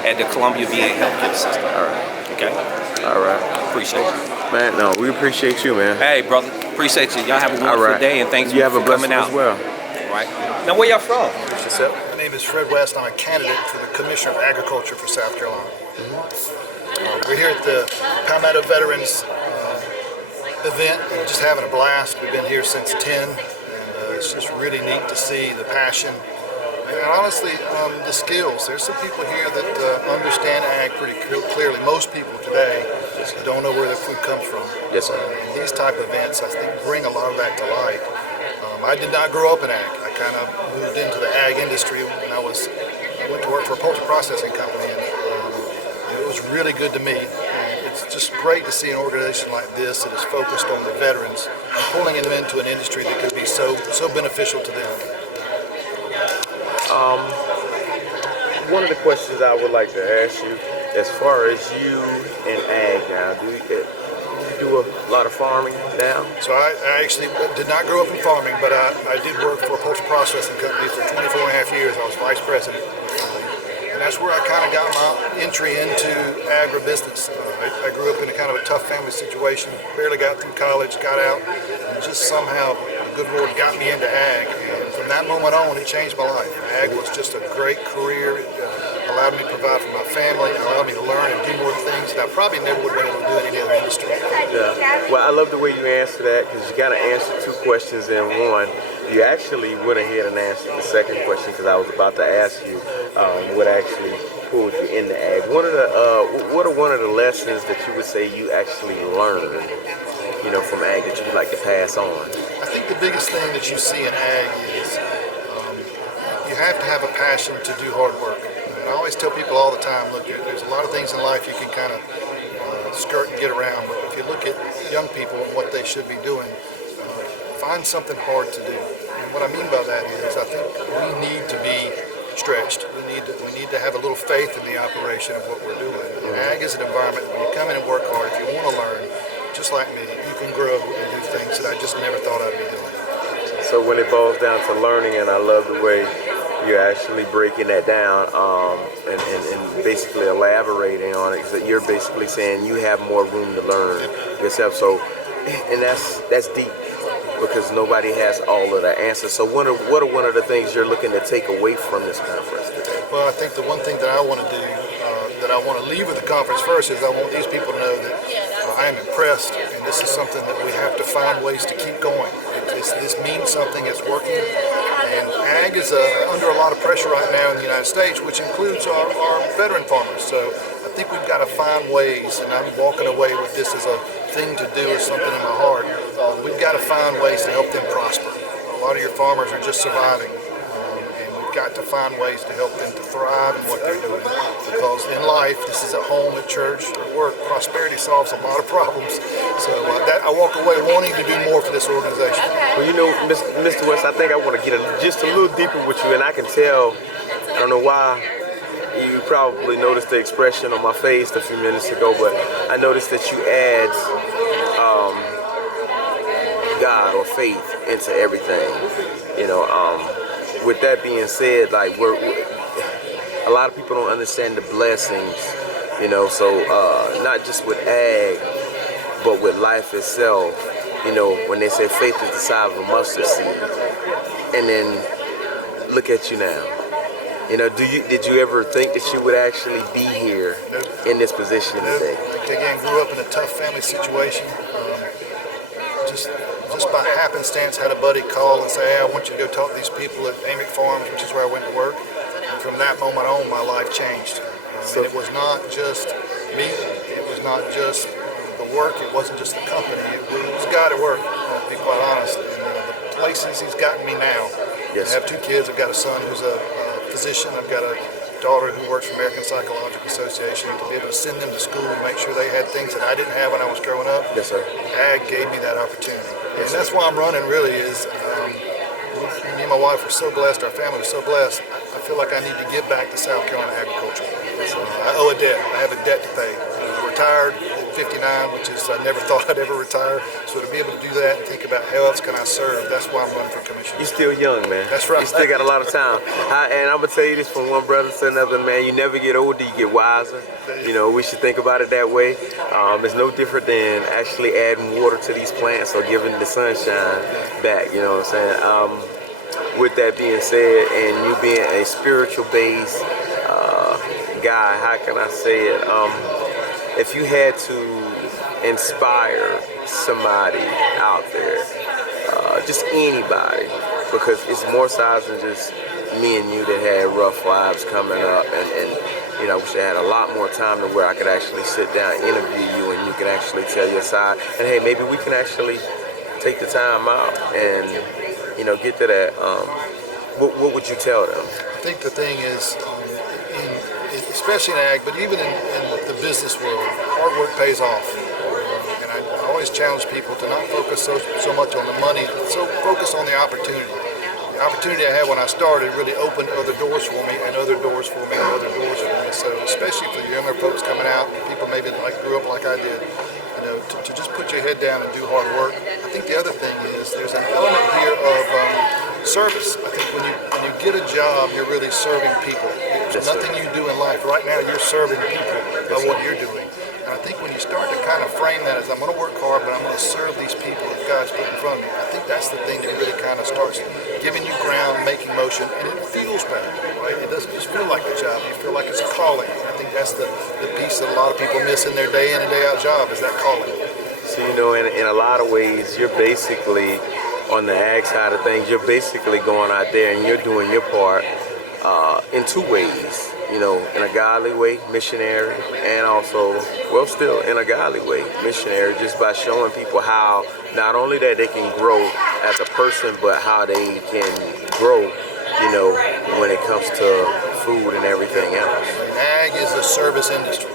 at the Columbia VA healthcare system. All right. Okay. All right. appreciate you. Man, no, we appreciate you, man. Hey, brother, appreciate you. Y'all have a wonderful day, and thanks you have for a blessed coming one out. as well. Right. Now, where y'all from? My name is Fred West. I'm a candidate for the Commissioner of Agriculture for South Carolina. We're here at the Palmetto Veterans event and just having a blast. We've been here since 10, and it's just really neat to see the passion and honestly the skills. There's some people here that understand ag pretty clearly. Most people today don't know where their food comes from. Yes, sir. And these type of events, I think, bring a lot of that to light. I did not grow up in ag. I kind of moved into the ag industry when I went to work for a poultry processing company, and it was really good to me. And it's just great to see an organization like this that is focused on the veterans and pulling them into an industry that could be so beneficial to them. One of the questions I would like to ask you, as far as you and ag now, do you do a lot of farming now? So I actually did not grow up in farming, but I did work for a poultry processing company for 24 and a half years. I was vice president. And that's where I kind of got my entry into agribusiness. I grew up in a kind of a tough family situation, barely got through college, got out, and just somehow the good Lord got me into ag. And from that moment on, it changed my life. Ag was just a great career. It allowed me to provide for my family, it allowed me to learn and do more things that I probably never would have been able to do in any other industry. Yeah. Well, I love the way you answer that, because you kind of answered two questions in one. You actually went ahead and answered the second question, because I was about to ask you what actually pulled you into ag. What are one of the lessons that you would say you actually learned, from ag that you'd like to pass on? I think the biggest thing that you see in ag is you have to have a passion to do hard work. And I always tell people all the time, look, there's a lot of things in life you can kind of skirt and get around, but if you look at young people and what they should be doing, find something hard to do. And what I mean by that is I think we need to be stretched. We need to have a little faith in the operation of what we're doing. And ag is an environment when you come in and work hard, if you want to learn, just like me, you can grow and do things that I just never thought I'd be doing. So when it boils down to learning, and I love the way you're actually breaking that down and basically elaborating on it, because you're basically saying you have more room to learn yourself. So, and that's deep, because nobody has all of the answers. So what are one of the things you're looking to take away from this conference today? Well, I think the one thing that I want to do, that I want to leave with the conference first, is I want these people to know that I am impressed, and this is something that we have to find ways to keep going. This means something, it's working, and ag is under a lot of pressure right now in the United States, which includes our veteran farmers. So I think we've got to find ways, and I'm walking away with this as a thing to do or something in my heart. We've got to find ways to help them prosper. A lot of your farmers are just surviving, and we've got to find ways to help them to thrive in what they're doing. Because in life, this is at home, at church, at work, prosperity solves a lot of problems. So I walk away wanting to do more for this organization. Well, Mr. West, I think I want to get just a little deeper with you, and I can tell, I don't know why, you probably noticed the expression on my face a few minutes ago, but I noticed that you add God or faith into everything. With that being said, like a lot of people don't understand the blessings, so not just with ag, but with life itself. When they say faith is the size of a mustard seed, and then look at you now. Did you ever think that you would actually be here in this position today? Again, grew up in a tough family situation. Just by happenstance, had a buddy call and say, hey, I want you to go talk to these people at Amick Farms, which is where I went to work. And from that moment on, my life changed. And it was not just me. It was not just the work. It wasn't just the company. It was God at work, to be quite honest. And the places he's gotten me now. Yes. I have 2 kids. I've got a son who's a physician. I've got a daughter who works for American Psychological Association. To be able to send them to school and make sure they had things that I didn't have when I was growing up. Yes, sir. Ag gave me that opportunity. And that's why I'm running, really, is me and my wife were so blessed, our family was so blessed. I feel like I need to give back to South Carolina agriculture. I owe a debt. I have a debt to pay. Retired, 59, which is I never thought I'd ever retire. So to be able to do that and think about how else can I serve, that's why I'm running for commissioner. You're still young, man. That's right. You still got a lot of time. And I'm gonna tell you this from one brother to another, man. You never get older, you get wiser. You know, we should think about it that way. It's no different than actually adding water to these plants or giving the sunshine back. You know what I'm saying? With that being said, and you being a spiritual-based guy, how can I say it? If you had to inspire somebody out there, just anybody, because it's more sides than just me and you that had rough lives coming up, and you know, I wish I had a lot more time to where I could actually sit down, interview you, and you can actually tell your side, and hey, maybe we can actually take the time out and, you know, get to that. What would you tell them? I think the thing is, especially in ag, but even in the business world, hard work pays off. And I always challenge people to not focus so much on the money, so focus on the opportunity. The opportunity I had when I started really opened other doors for me, and other doors for me, and other doors for me. So especially for the younger folks coming out, people maybe like grew up like I did, you know, to just put your head down and do hard work. I think the other thing is there's an element here of service. I think when you get a job, you're really serving people. There's nothing you do in life right now, you're serving people by what you're doing. And I think when you start to kind of frame that as I'm going to work hard, but I'm going to serve these people that God's put in front of me, I think that's the thing that really kind of starts giving you ground, making motion, and it feels better, right? It doesn't just feel like a job, you feel like it's a calling. I think that's the piece that a lot of people miss in their day in and day out job, is that calling. So, you know, in a lot of ways, you're basically, on the ag side of things, you're basically going out there and you're doing your part in two ways. You know, in a godly way, missionary, and also, well, still in a godly way, missionary, just by showing people how not only that they can grow as a person, but how they can grow, you know, when it comes to food and everything else. And ag is a service industry.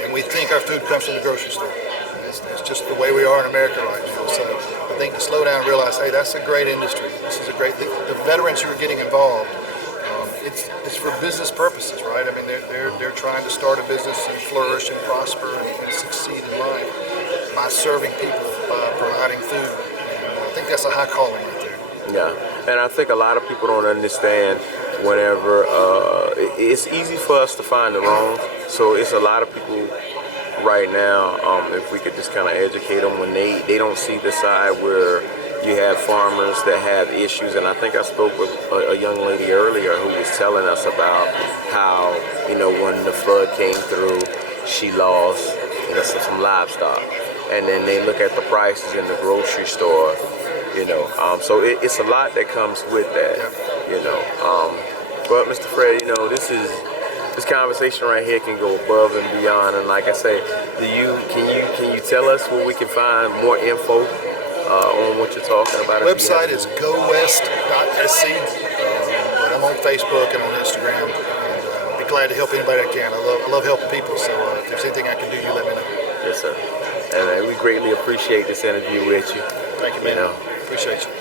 And we think our food comes from the grocery store. It's just the way we are in America right now. So I think to slow down and realize, hey, that's a great industry. This is a great thing. The veterans who are getting involved, it's for business purposes, right? I mean, they're trying to start a business and flourish and prosper and succeed in life by serving people, by providing food. And I think that's a high calling right there. Yeah, and I think a lot of people don't understand whenever it's easy for us to find the wrong. So it's a lot of people right now, if we could just kind of educate them when they don't see the side where you have farmers that have issues. And I think I spoke with a young lady earlier who was telling us about how, you know, when the flood came through, she lost, you know, some livestock. And then they look at the prices in the grocery store, you know. So it's a lot that comes with that, you know. But Mr. Fred, you know, this conversation right here can go above and beyond. And like I say, can you tell us where we can find more info on what you're talking about? The website is gowest.sc. But I'm on Facebook and on Instagram. And I'd be glad to help anybody I can. I love helping people. So if there's anything I can do, you let me know. Yes, sir. And we greatly appreciate this interview with you. Thank you, man. You know. Appreciate you.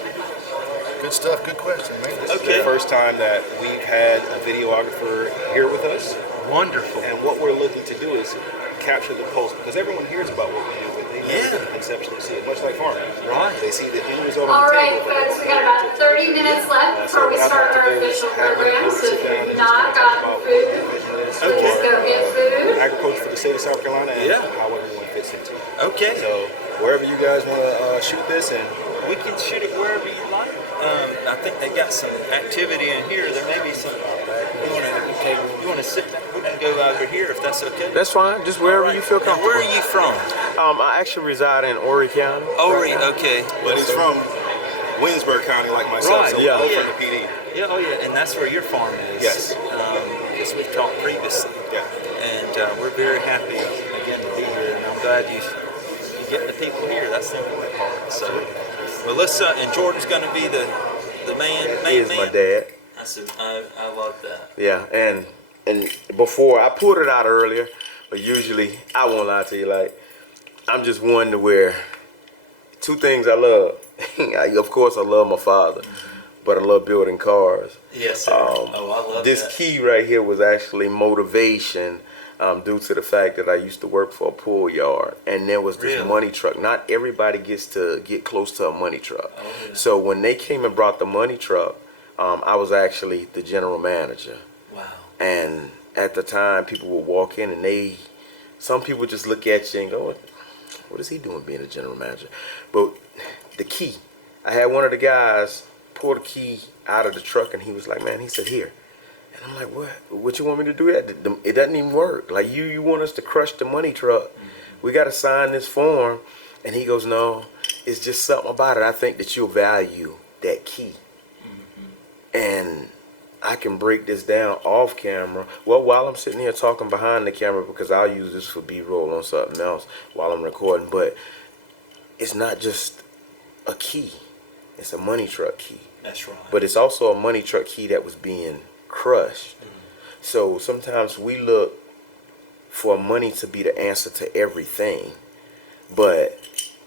Good stuff. Good question, man. This is the first time that we've had a videographer here with us. Wonderful. And what we're looking to do is capture the pulse, because everyone hears about what we do, but they never conceptually see it, much like farming. Right. They see the end result All on the right, table. folks, we got about 30 minutes left before we start our official program. So if you've not got food, let's go get food. Agriculture for the state of South Carolina and how everyone fits into it. Okay. So wherever you guys want to shoot this, and we can shoot it wherever you like. I think they got some activity in here. There may be some. You want to sit? We can go over here if that's okay. That's fine. Just wherever you feel comfortable. Now, where are you from? I actually reside in Horry County. Horry, okay. But he's from Williamsburg County, like myself. Right. So Yeah. from the PD. Yeah. Oh, yeah. And that's where your farm is. Yes. As we've talked previously. Yeah. And we're very happy again to be here, and I'm glad you get the people here. That's the important part. So, well, let's. And Jordan's going to be the man. He is my dad. I love that. Yeah, and before I pulled it out earlier, but usually I won't lie to you, like I'm just one to where two things I love. Of course, I love my father, but I love building cars. Yes, sir. I love this that. key right here was actually motivation due to the fact that I used to work for a pool yard, and there was this money truck. Not everybody gets to get close to a money truck. So when they came and brought the money truck, I was actually the general manager. Wow. And at the time, people would walk in, and some people just look at you and go, what is he doing being a general manager? But the key, I had one of the guys pull the key out of the truck, and he was like, man, he said, here. And I'm like, what you want me to do that? It doesn't even work. Like, you want us to crush the money truck. We got to sign this form. And he goes, no, it's just something about it. I think that you'll value that key. And I can break this down off camera. Well, while I'm sitting here talking behind the camera, because I'll use this for B-roll on something else while I'm recording. But it's not just a key. It's a money truck key. That's right. But it's also a money truck key that was being crushed. So sometimes we look for money to be the answer to everything. But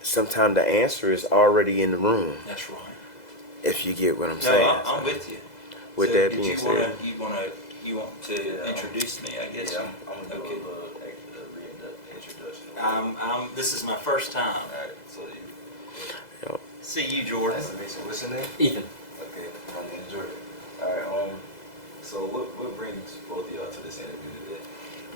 sometimes the answer is already in the room. That's right. If you get what I'm saying. No, I'm with you. With so that did being you said, you want to introduce me? I guess. I'm gonna okay. do a introduction. This is my first time. Alright, so See you, Jordan. Nice to meet you. What's your name? Ethan. Okay, my name's Jordan. Alright, so what brings both of y'all to this interview today?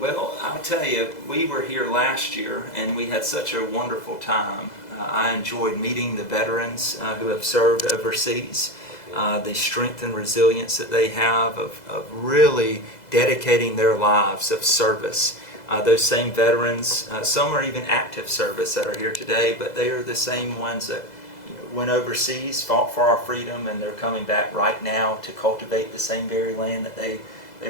Well, I'll tell you, we were here last year and we had such a wonderful time. I enjoyed meeting the veterans who have served overseas, the strength and resilience that they have of really dedicating their lives of service. Those same veterans, some are even active service that are here today, but they are the same ones that went overseas, fought for our freedom, and they're coming back right now to cultivate the same very land that they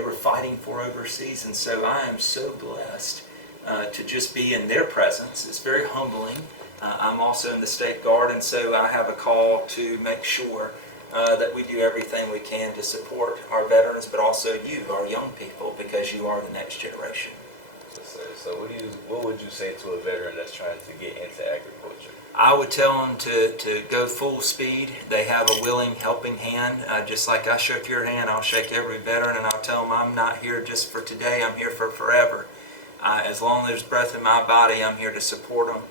were fighting for overseas. And so I am so blessed to just be in their presence. It's very humbling. I'm also in the State Guard, and so I have a call to make sure that we do everything we can to support our veterans, but also you, our young people, because you are the next generation. So what would you say to a veteran that's trying to get into agriculture? I would tell them to go full speed. They have a willing, helping hand. Just like I shook your hand, I'll shake every veteran, and I'll tell them I'm not here just for today, I'm here for forever. As long as there's breath in my body, I'm here to support them.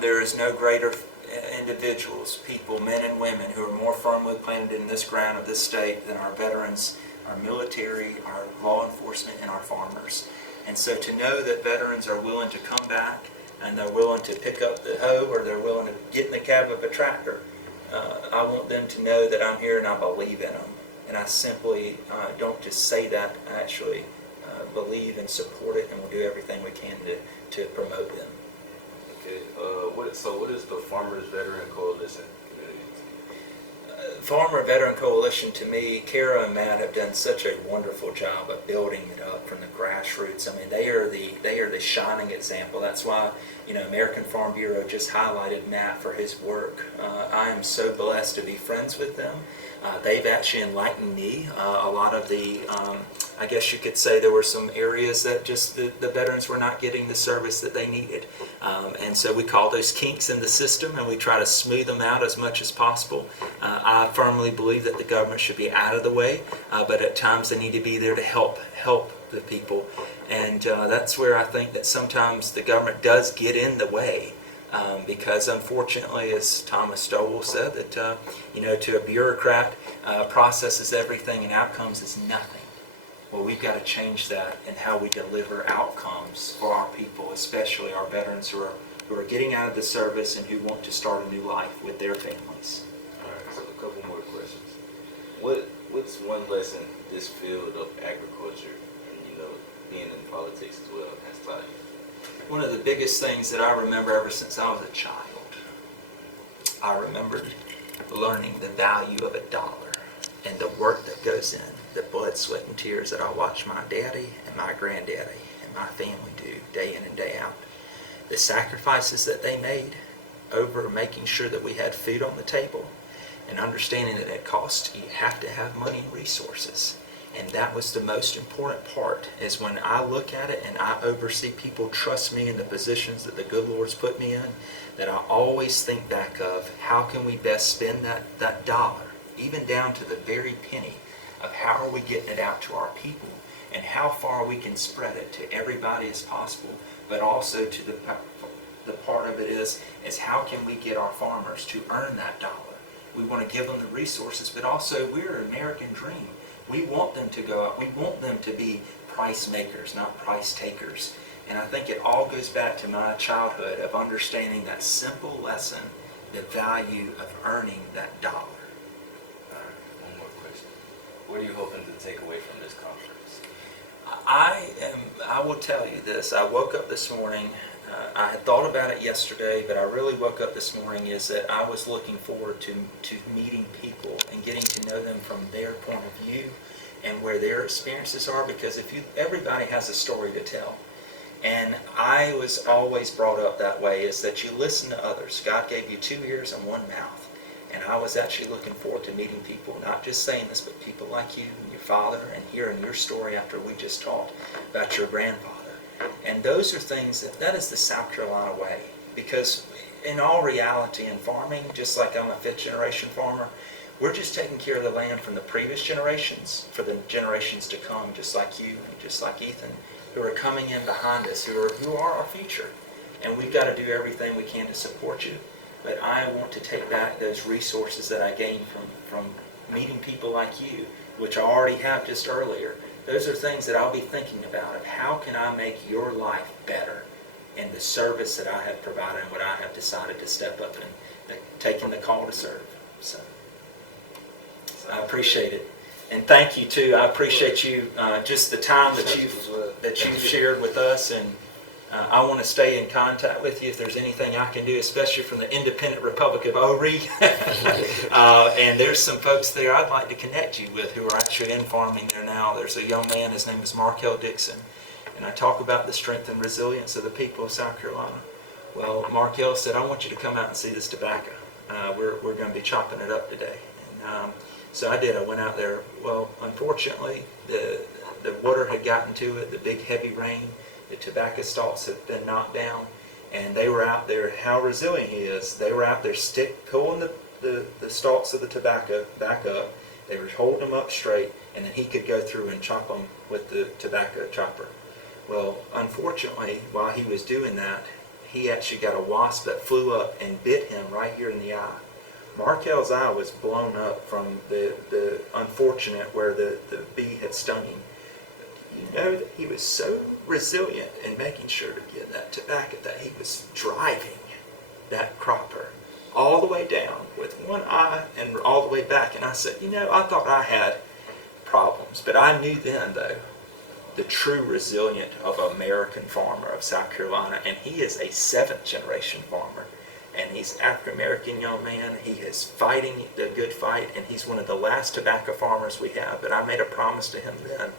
There is no greater individuals, people, men and women, who are more firmly planted in this ground of this state than our veterans, our military, our law enforcement, and our farmers. And so to know that veterans are willing to come back, and they're willing to pick up the hoe, or they're willing to get in the cab of a tractor, I want them to know that I'm here and I believe in them. And I simply don't just say that, I actually believe and support it, and we'll do everything we can to promote them. Okay, what is the Farmers Veteran Coalition community? Farmer Veteran Coalition, to me, Kara and Matt have done such a wonderful job of building it up from the grassroots. I mean, they are the shining example. That's why, American Farm Bureau just highlighted Matt for his work. I am so blessed to be friends with them. They've actually enlightened me. A lot of the, I guess you could say there were some areas that just the veterans were not getting the service that they needed. And so we call those kinks in the system, and we try to smooth them out as much as possible. I firmly believe that the government should be out of the way, but at times they need to be there to help the people. And that's where I think that sometimes the government does get in the way. Because unfortunately, as Thomas Stowell said, that to a bureaucrat, process is everything and outcomes is nothing. Well, we've got to change that in how we deliver outcomes for our people, especially our veterans who are getting out of the service and who want to start a new life with their families. All right, so a couple more questions. What's one lesson this field of agriculture and being in politics as well has taught you? One of the biggest things that I remember ever since I was a child, I remembered learning the value of $1 and the work that goes in, the blood, sweat, and tears that I watched my daddy and my granddaddy and my family do day in and day out. The sacrifices that they made over making sure that we had food on the table, and understanding that it costs, you have to have money and resources. And that was the most important part, is when I look at it and I oversee people trust me in the positions that the good Lord's put me in, that I always think back of how can we best spend that dollar, even down to the very penny, of how are we getting it out to our people. and how far we can spread it to everybody as possible, but also to the part of it is how can we get our farmers to earn that dollar? We want to give them the resources, but also we're an American dream. We want them to go out. We want them to be price makers, not price takers. And I think it all goes back to my childhood of understanding that simple lesson, the value of earning that dollar. One more question. What are you hoping to take away from this conference? I will tell you this. I woke up this morning, I had thought about it yesterday, but I really woke up this morning is that I was looking forward to meeting people and getting to know them from their point of view and where their experiences are, because everybody has a story to tell. And I was always brought up that way, is that you listen to others. God gave you 2 ears and 1 mouth. And I was actually looking forward to meeting people, not just saying this, but people like you and your father, and hearing your story after we just talked about your grandfather. And those are things that is the South Carolina way. Because in all reality in farming, just like I'm a 5th generation farmer, we're just taking care of the land from the previous generations for the generations to come, just like you and just like Ethan, who are coming in behind us, who are our future. And we've got to do everything we can to support you. But I want to take back those resources that I gained from meeting people like you, which I already have just earlier. Those are things that I'll be thinking about of how can I make your life better in the service that I have provided and what I have decided to step up and taking the call to serve. So I appreciate it. And thank you too. I appreciate you just the time that you've shared with us, and I want to stay in contact with you if there's anything I can do, especially from the Independent Republic of Ori. And there's some folks there I'd like to connect you with who are actually in farming there now. There's a young man, his name is Markel Dixon, and I talk about the strength and resilience of the people of South Carolina. Well, Markel said, I want you to come out and see this tobacco. We're going to be chopping it up today. And so I did. I went out there. Well, unfortunately, the water had gotten to it, the big heavy rain. The tobacco stalks had been knocked down, and they were out there. How resilient he is. They were out there pulling the stalks of the tobacco back up. They were holding them up straight, and then he could go through and chop them with the tobacco chopper. Well, unfortunately, while he was doing that, he actually got a wasp that flew up and bit him right here in the eye. Markel's eye was blown up from the unfortunate where the bee had stung him. You know that he was so resilient in making sure to get that tobacco that he was driving that cropper all the way down with one eye and all the way back. And I said, I thought I had problems, but I knew then, though, the true resilient of an American farmer of South Carolina, and he is a 7th generation farmer. And he's an African-American young man. He is fighting the good fight, and he's one of the last tobacco farmers we have. But I made a promise to him then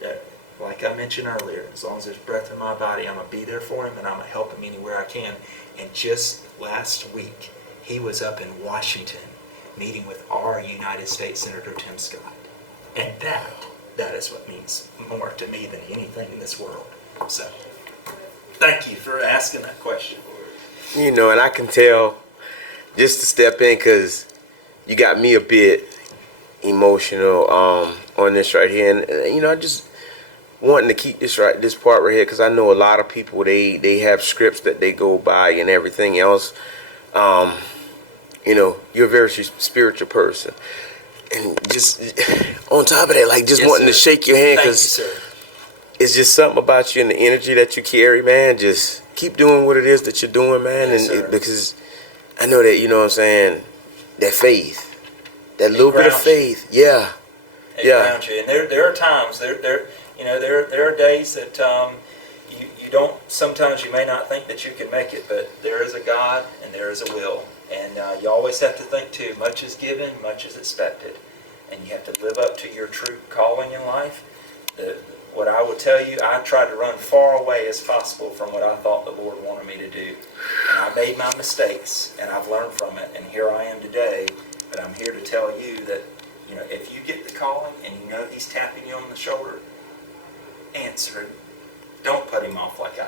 that, like I mentioned earlier, as long as there's breath in my body, I'm going to be there for him, and I'm going to help him anywhere I can. And just last week, he was up in Washington meeting with our United States Senator Tim Scott. And that is what means more to me than anything in this world. So, thank you for asking that question. And I can tell, just to step in, because you got me a bit emotional on this right here. And I just wanting to keep this part right here, because I know a lot of people, they have scripts that they go by and everything else. You're a very spiritual person. And just on top of that, like just wanting to shake your hand, because it's just something about you and the energy that you carry, man. Just keep doing what it is that you're doing, man. Because I know that, what I'm saying, that faith, that little bit of faith. Yeah. Around you. And there are times, there are days that you don't, sometimes you may not think that you can make it, but there is a God and there is a will. And you always have to think too, much is given, much is expected. And you have to live up to your true calling in life. What I would tell you, I tried to run far away as possible from what I thought the Lord wanted me to do. And I made my mistakes, and I've learned from it, and here I am today. But I'm here to tell you that, if you get the calling and you know He's tapping you on the shoulder, answer it. Don't put Him off like I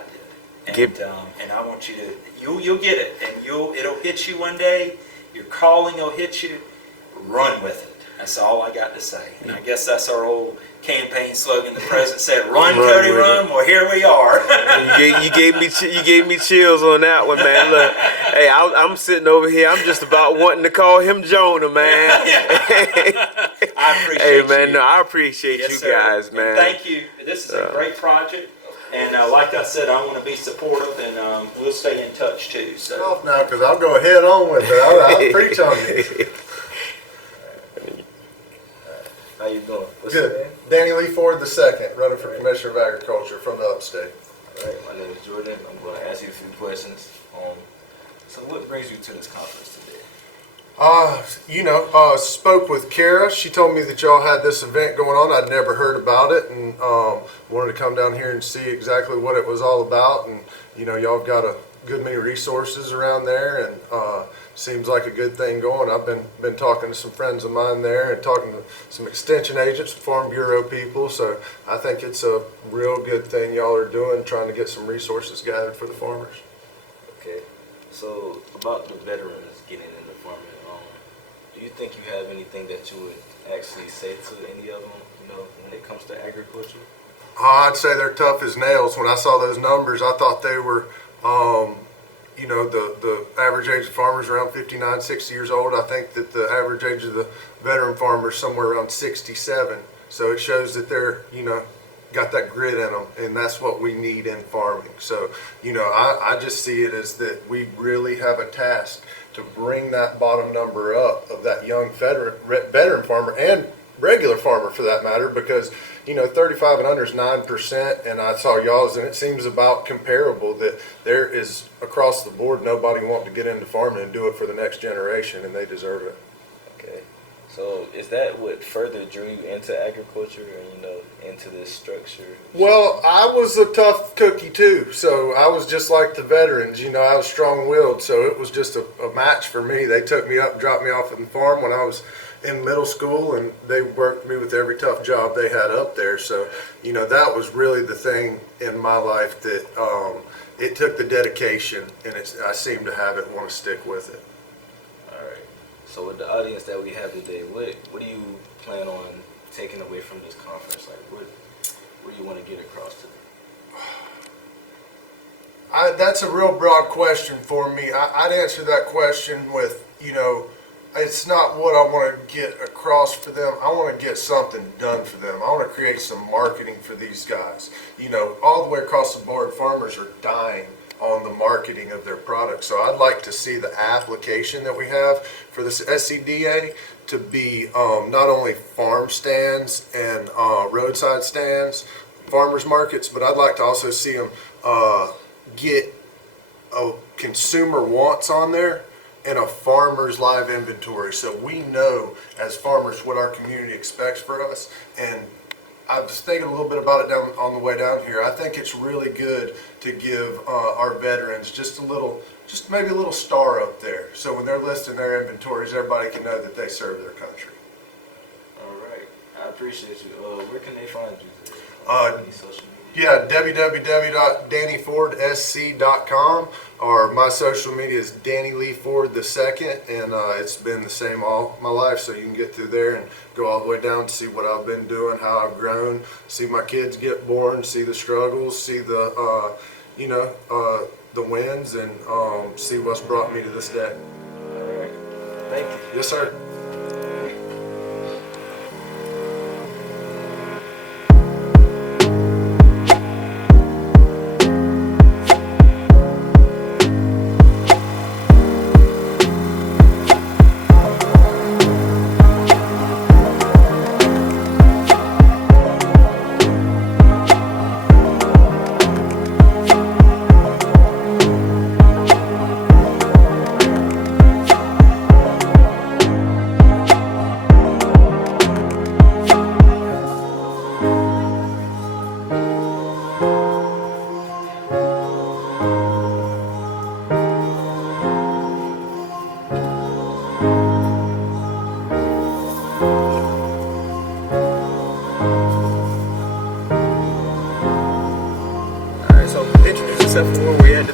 did. And I want you to, you'll get it, and it'll hit you one day. Your calling will hit you. Run with it. That's all I got to say. And I guess that's our old campaign slogan. The president said, "Run, Cody, run." Well, here we are. you gave me chills on that one, man. Look, hey, I'm sitting over here. I'm just about wanting to call him Jonah, man. I appreciate hey, you. man, no, I appreciate Yes, you sir. guys, man. Thank you. This is a great project. And like I said, I want to be supportive, and we'll stay in touch too. So Off now, because I'll go head on with it. I'll preach on you. How you doing? What's Good. your name? Danny Lee Ford II, running for Commissioner of Agriculture from the upstate. All right, my name is Jordan. I'm going to ask you a few questions. So what brings you to this conference today? Spoke with Kara. She told me that y'all had this event going on. I'd never heard about it, and wanted to come down here and see exactly what it was all about. And y'all have got a good many resources around there, and seems like a good thing going. I've been talking to some friends of mine there, and talking to some extension agents, Farm Bureau people. So I think it's a real good thing y'all are doing, trying to get some resources gathered for the farmers. Okay. So about the veterans getting into farming, do you think you have anything that you would actually say to any of them, when it comes to agriculture? I'd say they're tough as nails. When I saw those numbers, I thought they were, the average age of farmers around 59, 60 years old. I think that the average age of the veteran farmer is somewhere around 67. So it shows that they're, got that grit in them, and that's what we need in farming. So, I just see it as that we really have a task to bring that bottom number up of that young veteran farmer and regular farmer for that matter, because 35 and under is 9%, and I saw y'all's, and it seems about comparable, that there is across the board nobody wanting to get into farming and do it for the next generation, and they deserve it. Okay. So is that what further drew you into agriculture and into this structure? Well, I was a tough cookie too, so I was just like the veterans. I was strong-willed, so it was just a match for me. They took me up, dropped me off at the farm when I was in middle school, and they worked me with every tough job they had up there. So, that was really the thing in my life that it took the dedication, and I seem to have it and want to stick with it. All right. So with the audience that we have today, what do you plan on taking away from this conference? Like, what do you want to get across to them? That's a real broad question for me. I'd answer that question with, it's not what I want to get across for them. I want to get something done for them. I want to create some marketing for these guys. All the way across the board, farmers are dying on the marketing of their products. So I'd like to see the application that we have for this SCDA to be not only farm stands and roadside stands, farmers markets, but I'd like to also see them get a consumer wants on there and a farmer's live inventory, so we know as farmers what our community expects for us. And I was thinking a little bit about it on the way down here. I think it's really good to give our veterans just maybe a little star up there, so when they're listing their inventories, everybody can know that they serve their country. All right, I appreciate you. Where can they find you? Any social media? Yeah, www.dannyfordsc.com, or my social media is Danny Lee Ford II, and it's been the same all my life, so you can get through there and go all the way down to see what I've been doing, how I've grown, see my kids get born, see the struggles, see the the wins, and see what's brought me to this day. All right, thank you. Yes, sir.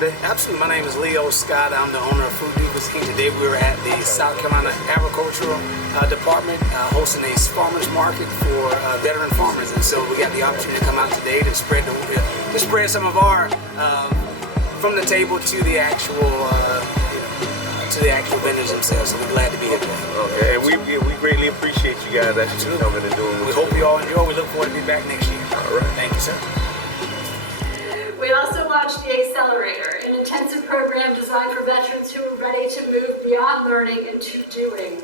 Okay, absolutely. My name is Leo Scott. I'm the owner of Food Divas Inc. Today we were at the South Carolina Agricultural Department hosting a farmers market for veteran farmers, and so we got the opportunity to come out today to spread some of our from the table to the actual vendors themselves. So we're glad to be here today. Okay, and we greatly appreciate you guys actually coming and doing. We hope you all enjoy. We look forward to be back next year. All right, thank you, sir. We also launched the Accelerator, an intensive program designed for veterans who are ready to move beyond learning into doing.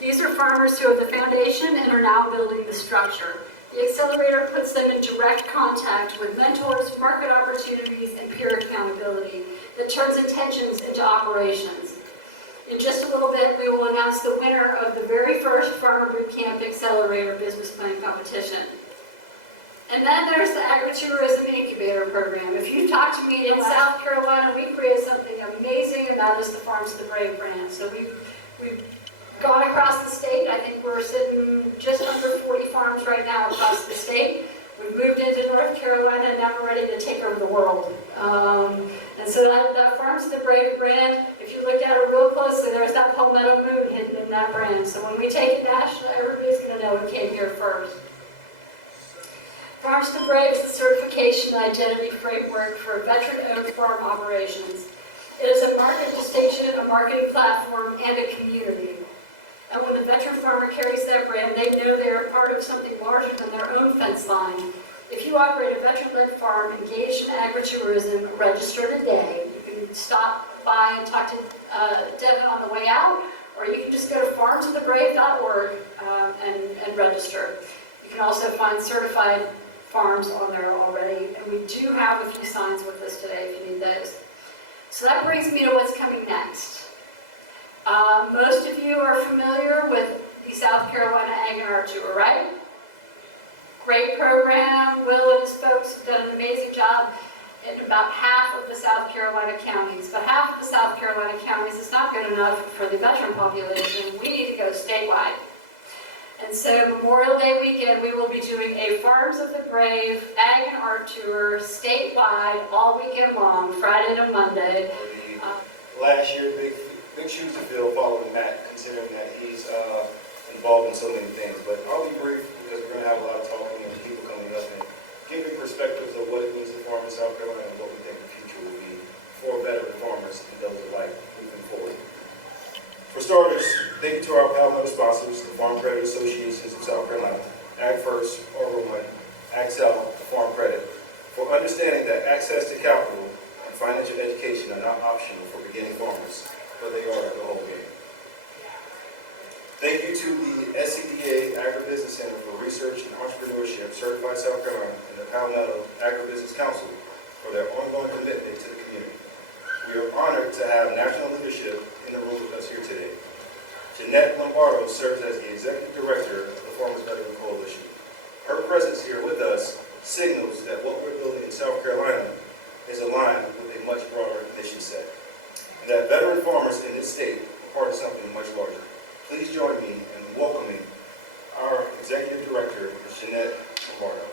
These are farmers who have the foundation and are now building the structure. The Accelerator puts them in direct contact with mentors, market opportunities, and peer accountability that turns intentions into operations. In just a little bit, we will announce the winner of the very first Farmer Bootcamp Accelerator Business Plan Competition. And then there's the Agritourism Incubator Program. If you talk to me in South Carolina, we created something amazing, and that is the Farms to the Brave brand. So we've gone across the state. I think we're sitting just under 40 farms right now across the state. We've moved into North Carolina, and now we're ready to take over the world. And so that Farms to the Brave brand, if you look at it real closely, there's that palmetto moon hidden in that brand. So when we take it national, everybody's going to know who came here first. Farms to the Brave is the certification and identity framework for veteran-owned farm operations. It is a market distinction, a marketing platform, and a community. And when the veteran farmer carries that brand, they know they are part of something larger than their own fence line. If you operate a veteran-led farm engaged in agritourism, register today. You can stop by and talk to Devin on the way out, or you can just go to farmstothebrave.org and register. You can also find certified farms on there already, and we do have a few signs with us today if you need those. So that brings me to what's coming next. Most of you are familiar with the South Carolina Ag and Art Tour, right? Great program. Will and his folks have done an amazing job in about half of the South Carolina counties. But half of the South Carolina counties is not good enough for the veteran population. We need to go statewide. And so Memorial Day weekend, we will be doing a Farms of the Brave Ag and Art Tour statewide all weekend long, Friday to Monday. Last year, big shoes to fill following Matt, considering that he's involved in so many things. But I'll be brief because we're going to have a lot of talking and people coming up and giving perspectives of what it means to farm in South Carolina and what we think the future will be for veteran farmers and those alike moving forward. For starters, thank you to our Palmetto sponsors, the Farm Credit Associations of South Carolina, AgFirst, Or1, Axel, Farm Credit, for understanding that access to capital and financial education are not optional for beginning farmers, but they are the whole game. Thank you to the SCDA Agribusiness Center for Research and Entrepreneurship, Certified South Carolina, and the Palmetto Agribusiness Council for their ongoing commitment to the community. We are honored to have national leadership in the room with us here today. Jeanette Lombardo serves as the Executive Director of the Farmers Veteran Coalition. Her presence here with us signals that what we're building in South Carolina is aligned with a much broader mission set, and that veteran farmers in this state are part of something much larger. Please join me in welcoming our Executive Director, Jeanette Lombardo.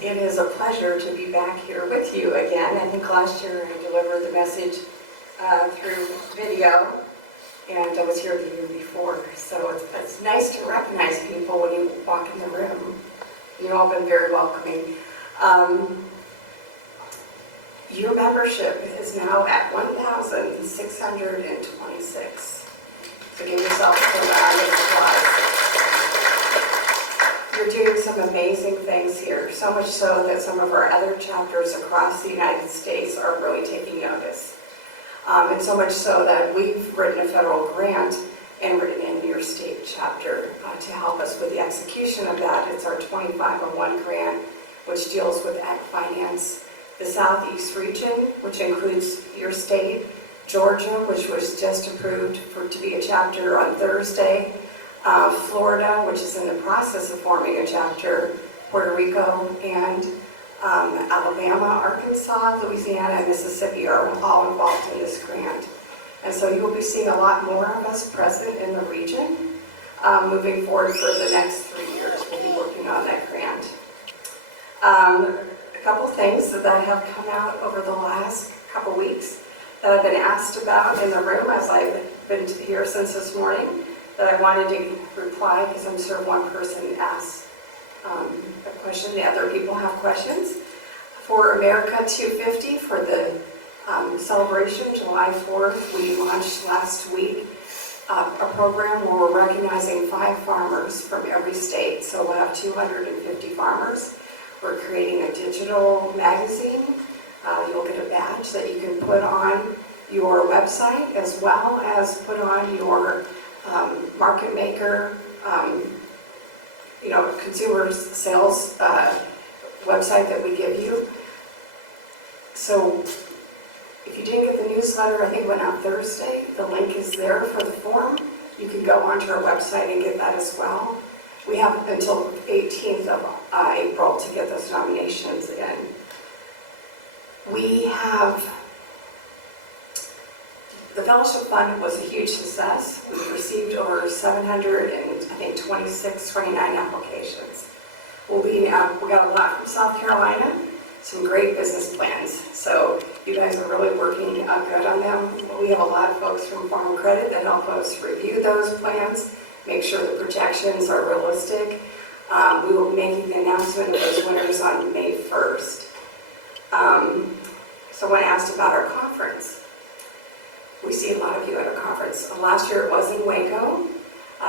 It is a pleasure to be back here with you again. I think last year I delivered the message through video, and I was here the year before. So it's nice to recognize people when you walk in the room. You've all been very welcoming. Your membership is now at 1,626. So give yourself a round of applause. You're doing some amazing things here, so much so that some of our other chapters across the United States are really taking notice. And so much so that we've written a federal grant and written in your state chapter to help us with the execution of that. It's our 2501 grant, which deals with ag finance. The Southeast region, which includes your state, Georgia, which was just approved to be a chapter on Thursday, Florida, which is in the process of forming a chapter, Puerto Rico, and Alabama, Arkansas, Louisiana, and Mississippi are all involved in this grant. And so you will be seeing a lot more of us present in the region. moving forward for the next 3 years. We'll be working on that grant. A couple things that have come out over the last couple weeks that I've been asked about in the room as I've been here since this morning that I wanted to reply because I'm sure one person asked a question, the other people have questions. For America 250, for the celebration, July 4th, we launched last week a program where we're recognizing 5 farmers from every state. So we'll have 250 farmers. We're creating a digital magazine. You'll get a badge that you can put on your website as well as put on your market maker, consumer sales website that we give you. So if you didn't get the newsletter, I think it went out Thursday. The link is there for the form. You can go onto our website and get that as well. We have until 18th of April to get those nominations in. We have, the Fellowship Fund was a huge success. We've received over 726, 29 applications. We got a lot from South Carolina, some great business plans. So you guys are really working good on them. We have a lot of folks from Farm Credit that help us review those plans, make sure the projections are realistic. We will be making the announcement of those winners on May 1st. Someone asked about our conference. We see a lot of you at our conference. Last year it was in Waco.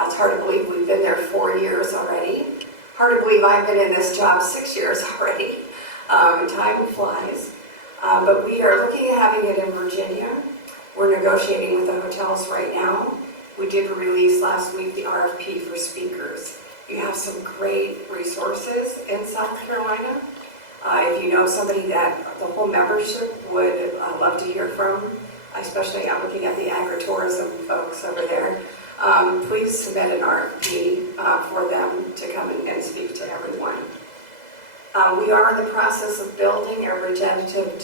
It's hard to believe we've been there 4 years already. Hard to believe I've been in this job 6 years already. Time flies. But we are looking at having it in Virginia. We're negotiating with the hotels right now. We did release last week the RFP for speakers. You have some great resources in South Carolina. If you know somebody that the whole membership would love to hear from, especially I'm looking at the agritourism folks over there, please submit an RFP for them to come and speak to everyone. We are in the process of building a regenerative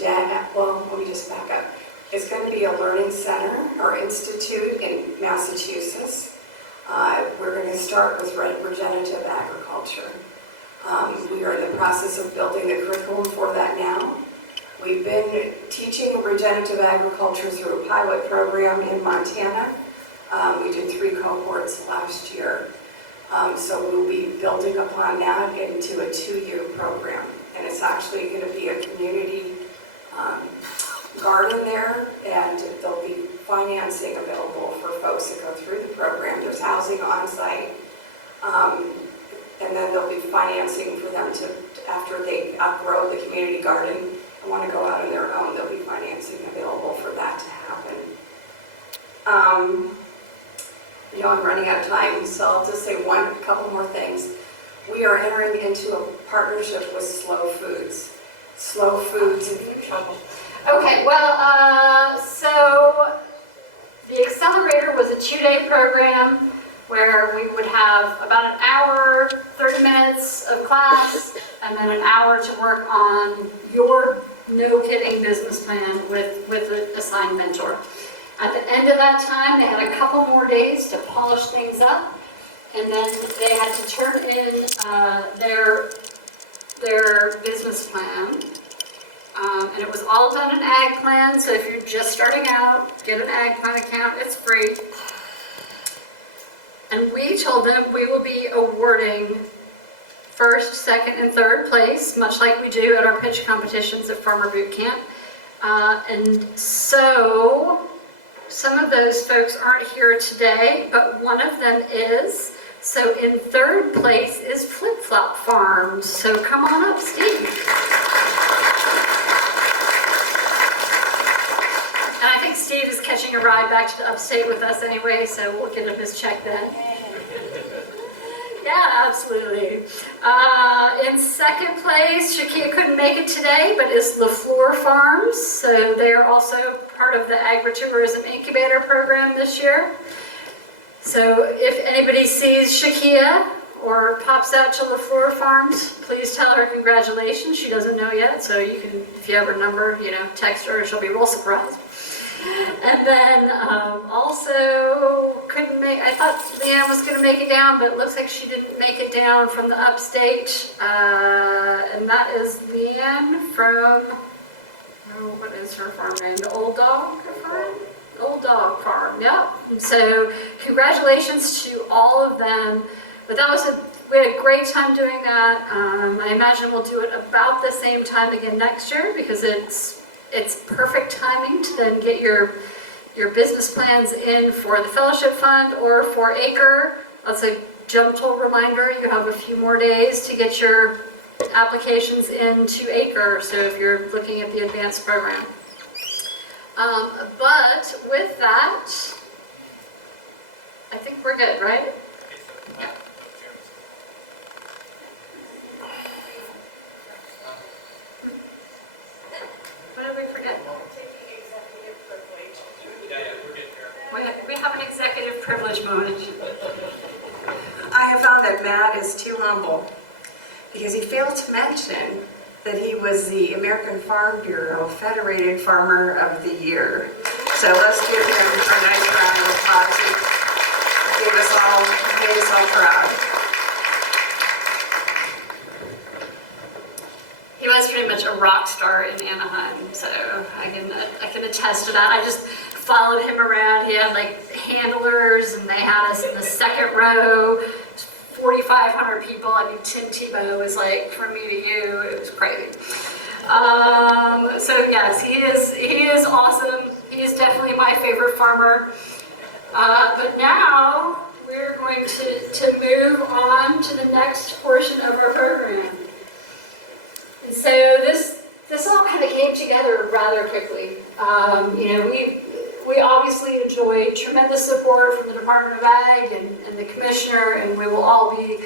let me just back up. It's going to be a learning center or institute in Massachusetts. We're going to start with regenerative agriculture. We are in the process of building the curriculum for that now. We've been teaching regenerative agriculture through a pilot program in Montana. We did 3 cohorts last year. So we'll be building upon that into a 2-year program. And it's actually going to be a community garden there, and there'll be financing available for folks that go through the program. There's housing on site. And then there'll be financing for them to, after they outgrow the community garden and want to go out on their own, there'll be financing available for that to happen. I'm running out of time, so I'll just say a couple more things. We are entering into a partnership with Slow Foods. Slow Foods. Okay, well, so the Accelerator was a 2-day program where we would have about an hour, 30 minutes of class, and then an hour to work on your no-kidding business plan with an assigned mentor. At the end of that time, they had a couple more days to polish things up, and then they had to turn in their business plan. And it was all done in Ag Plan, so if you're just starting out, get an Ag Plan account, it's free. And we told them we will be awarding 1st, 2nd, and 3rd place, much like we do at our pitch competitions at Farmer Boot Camp. And so some of those folks aren't here today, but one of them is. So in 3rd place is Flip Flop Farms. So come on up, Steve. And I think Steve is catching a ride back to the upstate with us anyway, so we'll get him his check then. Yeah, absolutely. In 2nd place, Shakia couldn't make it today, but it's LaFleur Farms. So they're also part of the Agritourism Incubator Program this year. So if anybody sees Shakia or pops out to LaFleur Farms, please tell her congratulations. She doesn't know yet, so you can, if you have her number, text her, she'll be real surprised. And then also couldn't make, I thought Leanne was going to make it down, but it looks like she didn't make it down from the upstate. And that is Leanne from, oh, what is her farm name? The Old Dog Farm? Old Dog Farm, yep. And so congratulations to all of them. But that was we had a great time doing that. I imagine we'll do it about the same time again next year because it's perfect timing to then get your business plans in for the Fellowship Fund or for ACRE. That's a gentle reminder, you have a few more days to get your applications into ACRE, so if you're looking at the advanced program. But with that, I think we're good, right? Yeah. What did we forget? We have an executive privilege moment. I have found that Matt is too humble because he failed to mention that he was the American Farm Bureau Federated Farmer of the Year. So let's give him a nice round of applause. He made us all proud. He was pretty much a rock star in Anaheim, so I can attest to that. I just followed him around. He had like handlers, and they had us in the second row. 4,500 people. I mean, Tim Tebow was like, from me to you, it was crazy. So yes, he is awesome. He is definitely my favorite farmer. But now we're going to move on to the next portion of our program. And so this all kind of came together rather quickly. We obviously enjoy tremendous support from the Department of Ag and the Commissioner, and we will all be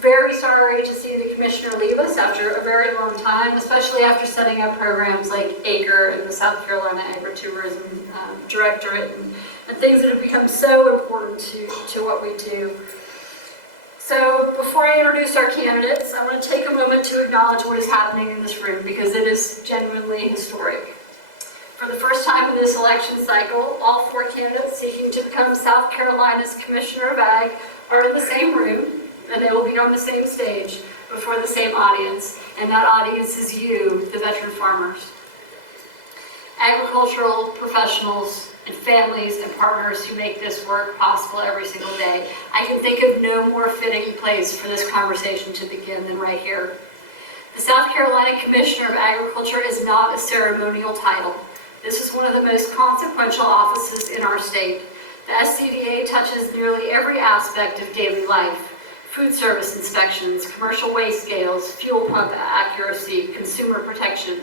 very sorry to see the Commissioner leave us after a very long time, especially after setting up programs like ACRE and the South Carolina Agritourism Directorate and things that have become so important to what we do. So before I introduce our candidates, I want to take a moment to acknowledge what is happening in this room because it is genuinely historic. For the first time in this election cycle, all 4 candidates seeking to become South Carolina's Commissioner of Ag are in the same room, and they will be on the same stage before the same audience, and that audience is you, the veteran farmers. Agricultural professionals and families and partners who make this work possible every single day. I can think of no more fitting place for this conversation to begin than right here. The South Carolina Commissioner of Agriculture is not a ceremonial title. This is one of the most consequential offices in our state. The SCDA touches nearly every aspect of daily life: food service inspections, commercial waste scales, fuel pump accuracy, consumer protection.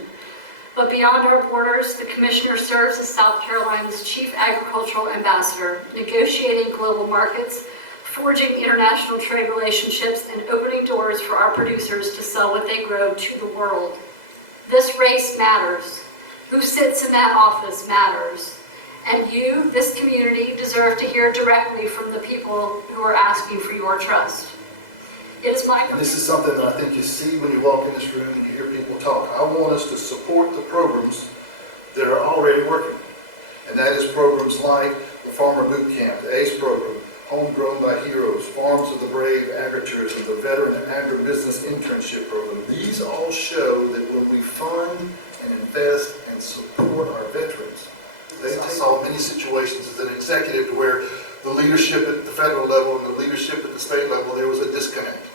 But beyond our borders, the Commissioner serves as South Carolina's Chief Agricultural Ambassador, negotiating global markets, forging international trade relationships, and opening doors for our producers to sell what they grow to the world. This race matters. Who sits in that office matters. And you, this community, deserve to hear directly from the people who are asking for your trust. It is my purpose. This is something that I think you see when you walk in this room and you hear people talk. I want us to support the programs that are already working. And that is programs like the Farmer Boot Camp, the ACE program, Homegrown by Heroes, Farms of the Brave Agritourism, the Veteran Agribusiness Internship Program. These all show that when we fund and invest and support our veterans, I saw many situations as an executive where the leadership at the federal level and the leadership at the state level, there was a disconnect.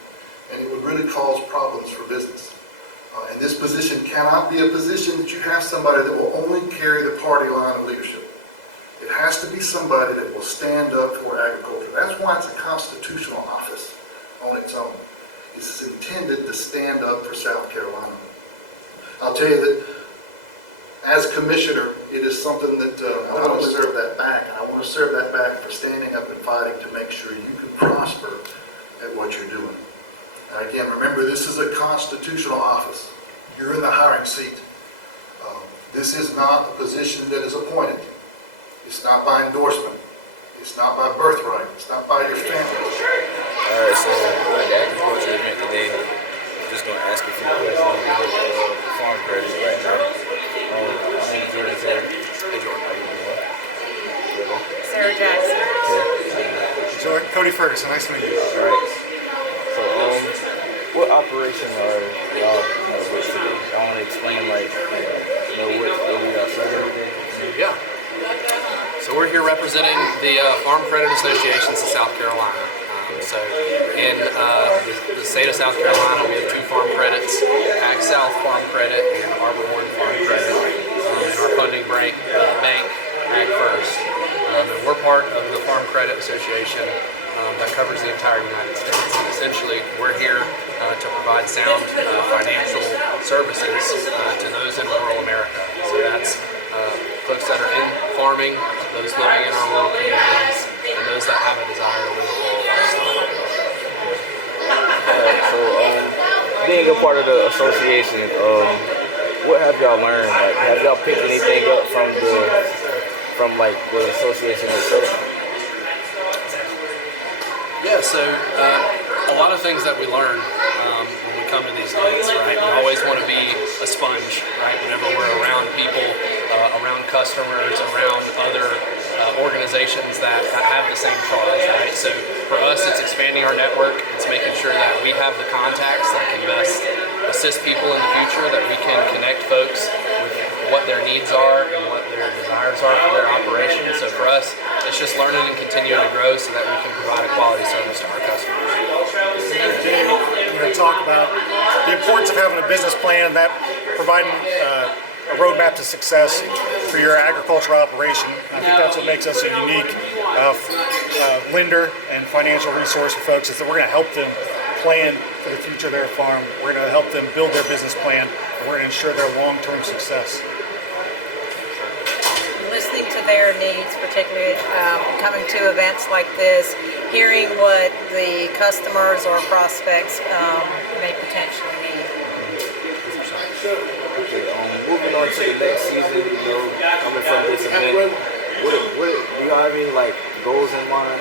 And it would really cause problems for business. And this position cannot be a position that you have somebody that will only carry the party line of leadership. It has to be somebody that will stand up for agriculture. That's why it's a constitutional office on its own. It's intended to stand up for South Carolina. I'll tell you that as commissioner, it is something that I want to serve that back, and I want to serve that back for standing up and fighting to make sure you can prosper at what you're doing. And again, remember, this is a constitutional office. You're in the hiring seat. This is not a position that is appointed. It's not by endorsement. It's not by birthright. It's not by your family. All right, so like the agriculture event today, I'm just going to ask a few questions on the farm credit right now. My name is Jordan Taylor. Hey Jordan, how you doing? Cody Ferguson, nice to meet you. All right. So, what operation are y'all with today? I want to explain, like, you know, what we are serving today. Yeah. So we're here representing the Farm Credit Associations of South Carolina. So in the state of South Carolina, we have 2 farm credits, Ag South Farm Credit and Arbor One Farm Credit. And our funding bank, Ag First. And we're part of the Farm Credit Association that covers the entire United States. And essentially, we're here to provide sound financial services to those in rural America. So that's folks that are in farming, those living in our rural communities, and those that have a desire to live a rural lifestyle. So, being a part of the association, what have y'all learned? Like, have y'all picked anything up from the association itself? Yeah, so a lot of things that we learn when we come to these events, right? We always want to be a sponge, right? Whenever we're around people, around customers, around other organizations that have the same cause, right? So for us, it's expanding our network. It's making sure that we have the contacts that can best assist people in the future, that we can connect folks with what their needs are and what their desires are for their operation. So for us, it's just learning and continuing to grow so that we can provide a quality service to our customers. Talk about the importance of having a business plan, that providing a roadmap to success for your agricultural operation. I think that's what makes us a unique lender and financial resource for folks, is that we're going to help them plan for the future of their farm. We're going to help them build their business plan, and we're going to ensure their long-term success. Listening to their needs, particularly coming to events like this, hearing what the customers or prospects may potentially need. Okay, moving on to the next season, you know, coming from this event, what do you have any like goals in mind?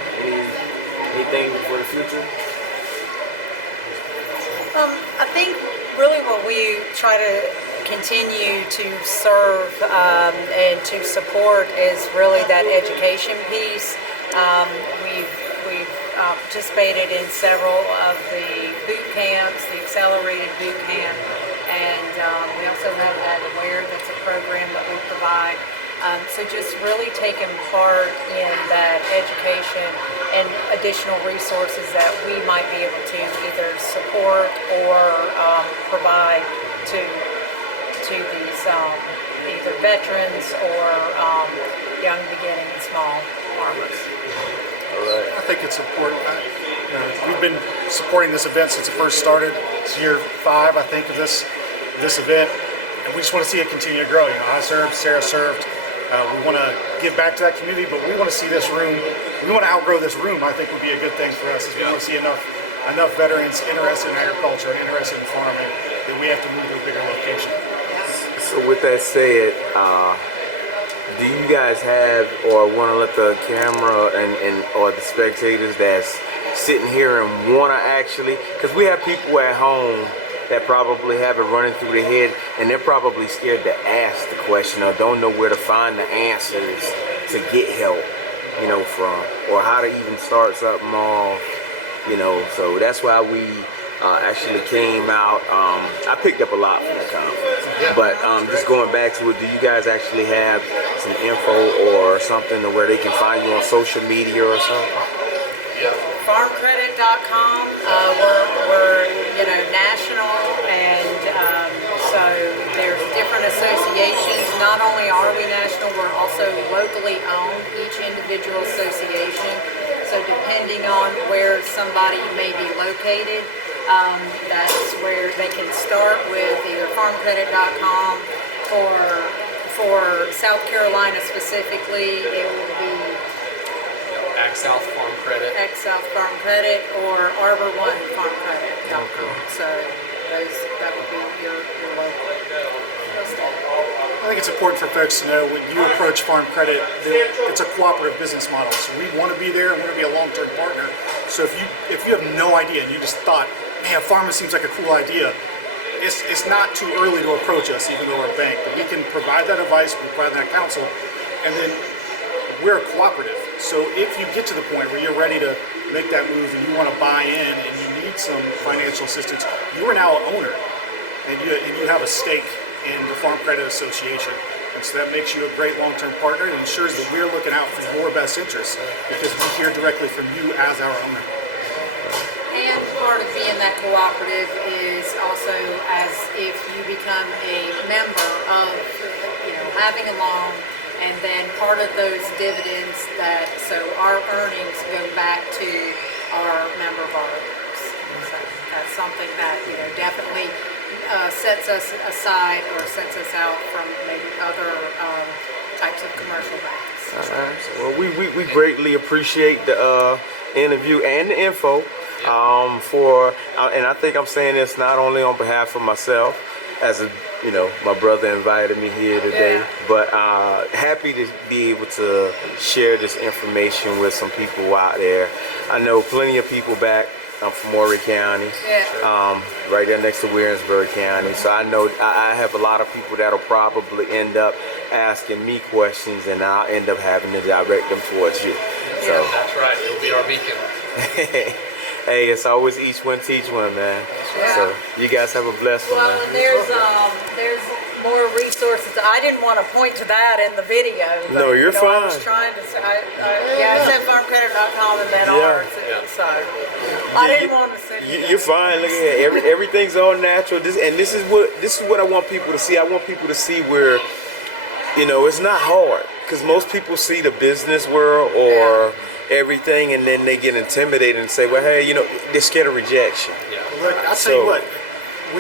Anything for the future? I think really what we try to continue to serve and to support is really that education piece. We've participated in several of the boot camps, the accelerated boot camp, and we also have Ag Aware, that's a program that we provide. So just really taking part in that education and additional resources that we might be able to either support or provide to these either veterans or young beginning and small farmers. I think it's important. We've been supporting this event since it first started. It's year 5, I think, of this event, and we just want to see it continue to grow. I served, Sarah served. We want to give back to that community, but we want to see this room. We want to outgrow this room. I think would be a good thing for us. Is we want to see enough veterans interested in agriculture and interested in farming that we have to move to a bigger location. So with that said, do you guys have or want to let the camera and or the spectators that's sitting here and want to actually, because we have people at home that probably have it running through their head and they're probably scared to ask the question or don't know where to find the answers to get help, from, or how to even start something off, so that's why we actually came out. I picked up a lot from the conference, but just going back to it, do you guys actually have some info or something to where they can find you on social media or something? Farmcredit.com. We're national, and so there's different associations. Not only are we national, we're also locally owned, each individual association. So depending on where somebody may be located, that's where they can start with either farmcredit.com. For South Carolina specifically, it would be Ag South Farm Credit. Ag South Farm Credit or Arbor One Farm Credit.com. So that would be your local. I think it's important for folks to know when you approach Farm Credit, it's a cooperative business model. So we want to be there and want to be a long-term partner. So if you have no idea and you just thought, man, farming seems like a cool idea, it's not too early to approach us, even though we're a bank. But we can provide that advice, we provide that counsel, and then we're a cooperative. So if you get to the point where you're ready to make that move and you want to buy in and you need some financial assistance, you are now an owner, and you have a stake in the Farm Credit Association. And so that makes you a great long-term partner and ensures that we're looking out for your best interests because we hear directly from you as our owner. And part of being that cooperative is also as if you become a member of, having a loan, and then part of those dividends so our earnings go back to our member borrowers. So that's something that, definitely sets us aside or sets us out from maybe other types of commercial banks. All right. Well, we greatly appreciate the interview and the info. And I think I'm saying this not only on behalf of myself, as my brother invited me here today, but happy to be able to share this information with some people out there. I know plenty of people back. I'm from Horry County, right there next to Warrensburg County. So I know I have a lot of people that'll probably end up asking me questions, and I'll end up having to direct them towards you. So that's right. You'll be our beacon. Hey, it's always each one teach one, man. So you guys have a blessed one, man. And there's more resources. I didn't want to point to that in the video. But, no, you're fine. I was trying to say, it's at farmcredit.com and then ours. So I didn't want to send you. You're fine. Look at it. Everything's all natural. This is what I want people to see. I want people to see where, it's not hard, because most people see the business world or everything, and then they get intimidated and say, well, hey, they're scared of rejection. Yeah. Look, I'll tell you what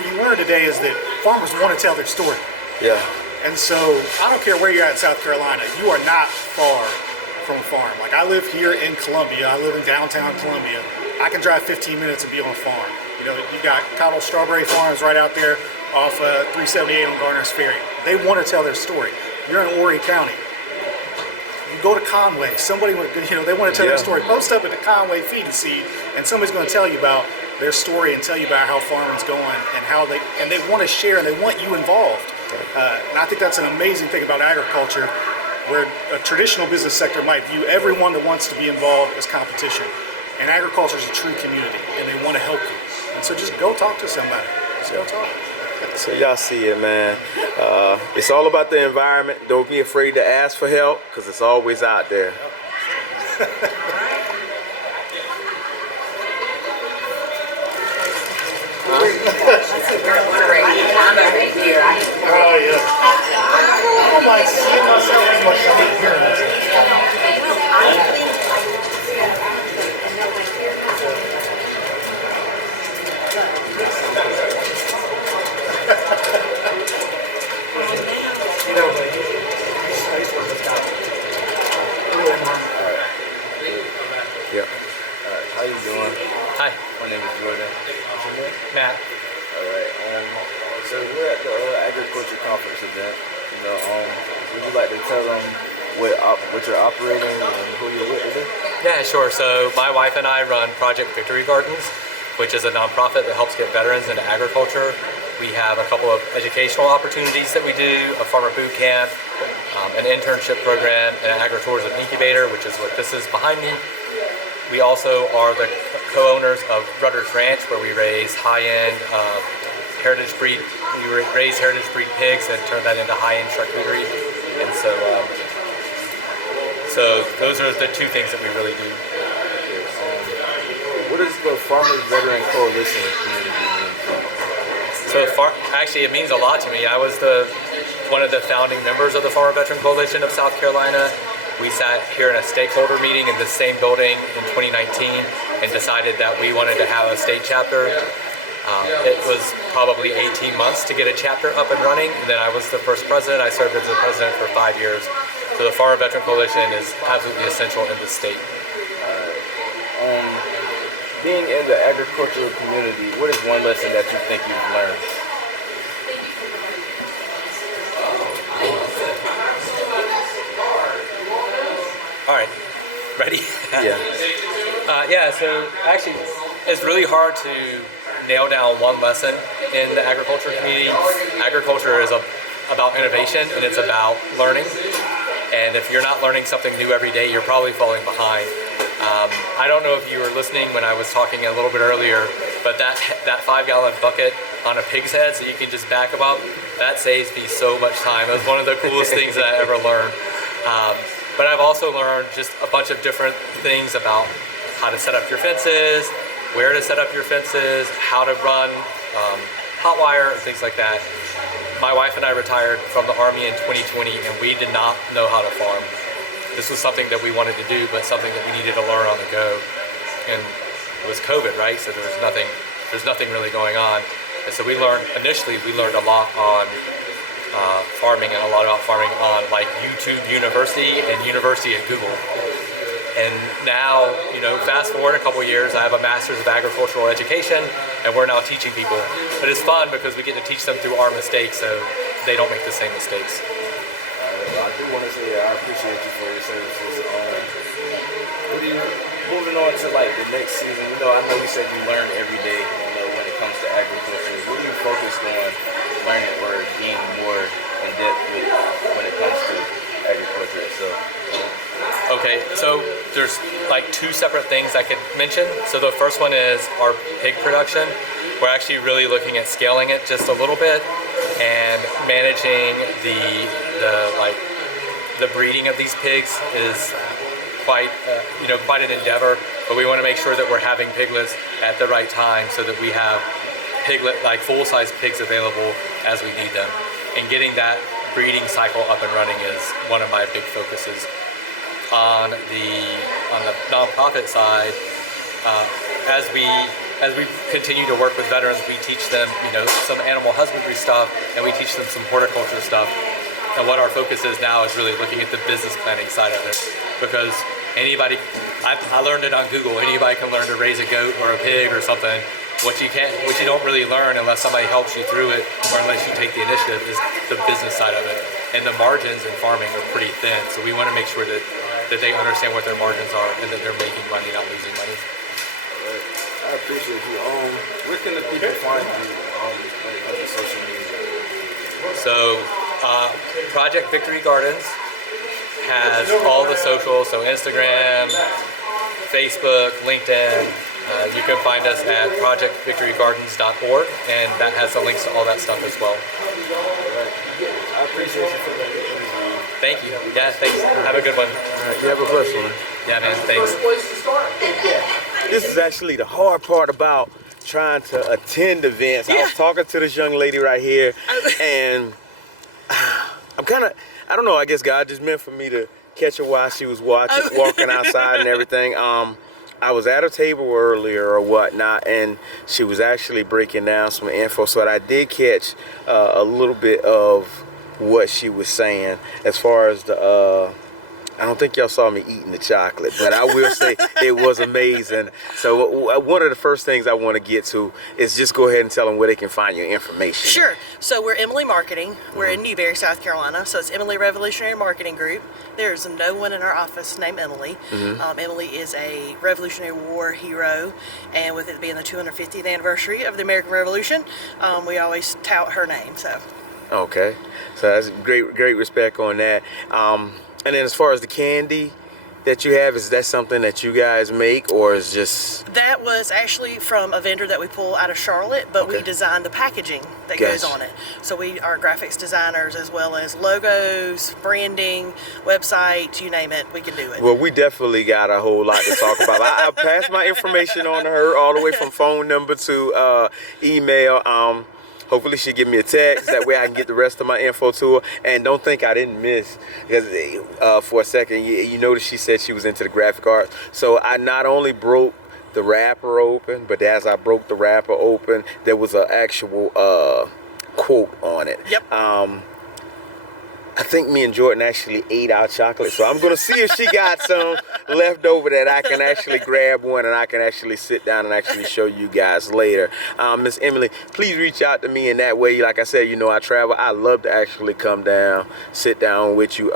you learned today is that farmers want to tell their story. Yeah. And so I don't care where you're at in South Carolina, you are not far from a farm. Like, I live here in Columbia. I live in downtown Columbia. I can drive 15 minutes and be on a farm. You got Cottle Strawberry Farms right out there off 378 on Garner's Ferry. They want to tell their story. You're in Horry County. You go to Conway, somebody, they want to tell their story. Post up at the Conway Feed and Seed, and somebody's going to tell you about their story and tell you about how farming's going and how they want to share and they want you involved. And I think that's an amazing thing about agriculture, where a traditional business sector might view everyone that wants to be involved as competition. And agriculture is a true community, and they want to help you. And so just go talk to somebody. Just go talk. So y'all see it, man. It's all about the environment. Don't be afraid to ask for help, because it's always out there. Oh, yeah. I don't like seeing myself as much as I hate hearing myself. How you doing? Hi. My name is Jordan. What's your name? Matt. All right. So we're at the agriculture conference event. Would you like to tell them what you're operating and who you're with today? Yeah, sure. So my wife and I run Project Victory Gardens, which is a nonprofit that helps get veterans into agriculture. We have a couple of educational opportunities that we do, a farmer boot camp, an internship program, and an agritourism incubator, which is what this is behind me. We also are the co-owners of Rutter's Ranch, where we raise high-end heritage breed. We raise heritage breed pigs and turn that into high-end charcuterie. And so those are the two things that we really do. What does the Farmers Veteran Coalition community mean? So actually, it means a lot to me. I was one of the founding members of the Farmer Veteran Coalition of South Carolina. We sat here in a stakeholder meeting in the same building in 2019 and decided that we wanted to have a state chapter. It was probably 18 months to get a chapter up and running, and then I was the first president. I served as the president for 5 years. So the Farmer Veteran Coalition is absolutely essential in the state. Being in the agricultural community, what is one lesson that you think you've learned? All right, ready? Yeah. So actually, it's really hard to nail down one lesson in the agriculture community. Agriculture is about innovation, and it's about learning. And if you're not learning something new every day, you're probably falling behind. I don't know if you were listening when I was talking a little bit earlier, but that 5-gallon bucket on a pig's head so you can just back them up, that saves me so much time. It was one of the coolest things that I ever learned. But I've also learned just a bunch of different things about how to set up your fences, where to set up your fences, how to run hot wire and things like that. My wife and I retired from the Army in 2020 and we did not know how to farm. This was something that we wanted to do, but something that we needed to learn on the go. And it was COVID, right? So there's nothing really going on. And so initially we learned a lot on farming and a lot about farming on like YouTube University and University at Google. And now, fast forward a couple years, I have a Master's of Agricultural Education, and we're now teaching people. But it's fun because we get to teach them through our mistakes, so they don't make the same mistakes. I do want to say I appreciate you for your services. Moving on to like the next season, I know you said you learn every day, when it comes to agriculture. What are you focused on learning or being more in depth with when it comes to agriculture itself? Okay, so there's like 2 separate things I could mention. So the first one is our pig production. We're actually really looking at scaling it just a little bit and managing the breeding of these pigs is quite an endeavor. But we want to make sure that we're having piglets at the right time so that we have full-size pigs available as we need them. And getting that breeding cycle up and running is one of my big focuses. On the nonprofit side, as we continue to work with veterans, we teach them some animal husbandry stuff, and we teach them some horticulture stuff. And what our focus is now is really looking at the business planning side of it, because I learned it on Google. Anybody can learn to raise a goat or a pig or something. What you don't really learn unless somebody helps you through it or unless you take the initiative is the business side of it. And the margins in farming are pretty thin, so we want to make sure that they understand what their margins are and that they're making money, not losing money. I appreciate you. Where can the people find you when it comes to social media? So, Project Victory Gardens has all the socials, so Instagram, Facebook, LinkedIn. You can find us at projectvictorygardens.org, and that has the links to all that stuff as well. I appreciate you for the interview. Thank you. Yeah, thanks. Have a good one. All right, you have a blessed one. Yeah, man. Thanks. This is actually the hard part about trying to attend events. I was talking to this young lady right here, and I'm kind of, I don't know, I guess God just meant for me to catch her while she was walking outside and everything. I was at a table earlier or whatnot, and she was actually breaking down some info, so I did catch a little bit of what she was saying as far as the I don't think y'all saw me eating the chocolate, but I will say it was amazing. So one of the first things I want to get to is just go ahead and tell them where they can find your information. Sure. So we're Emily Marketing. We're in Newberry, South Carolina. So it's Emily Revolutionary Marketing Group. There's no one in our office named Emily. Emily is a Revolutionary War hero, and with it being the 250th anniversary of the American Revolution, we always tout her name. So. Okay. So that's great respect on that. And then as far as the candy that you have, is that something that you guys make, or is just... That was actually from a vendor that we pull out of Charlotte, but we designed the packaging that goes on it. So we are graphics designers as well as logos, branding, websites, you name it, we can do it. Well, we definitely got a whole lot to talk about. I passed my information on to her all the way from phone number to email. Hopefully she'll give me a text. That way I can get the rest of my info to her. And don't think I didn't miss, because for a second, you notice she said she was into the graphic art. So I not only broke the wrapper open, but as I broke the wrapper open, there was an actual quote on it. Yep. I think me and Jordan actually ate our chocolate, so I'm gonna see if she got some left over that I can actually grab one and I can actually sit down and actually show you guys later. Miss Emily, please reach out to me in that way. Like I said, I travel. I love to actually come down, sit down with you.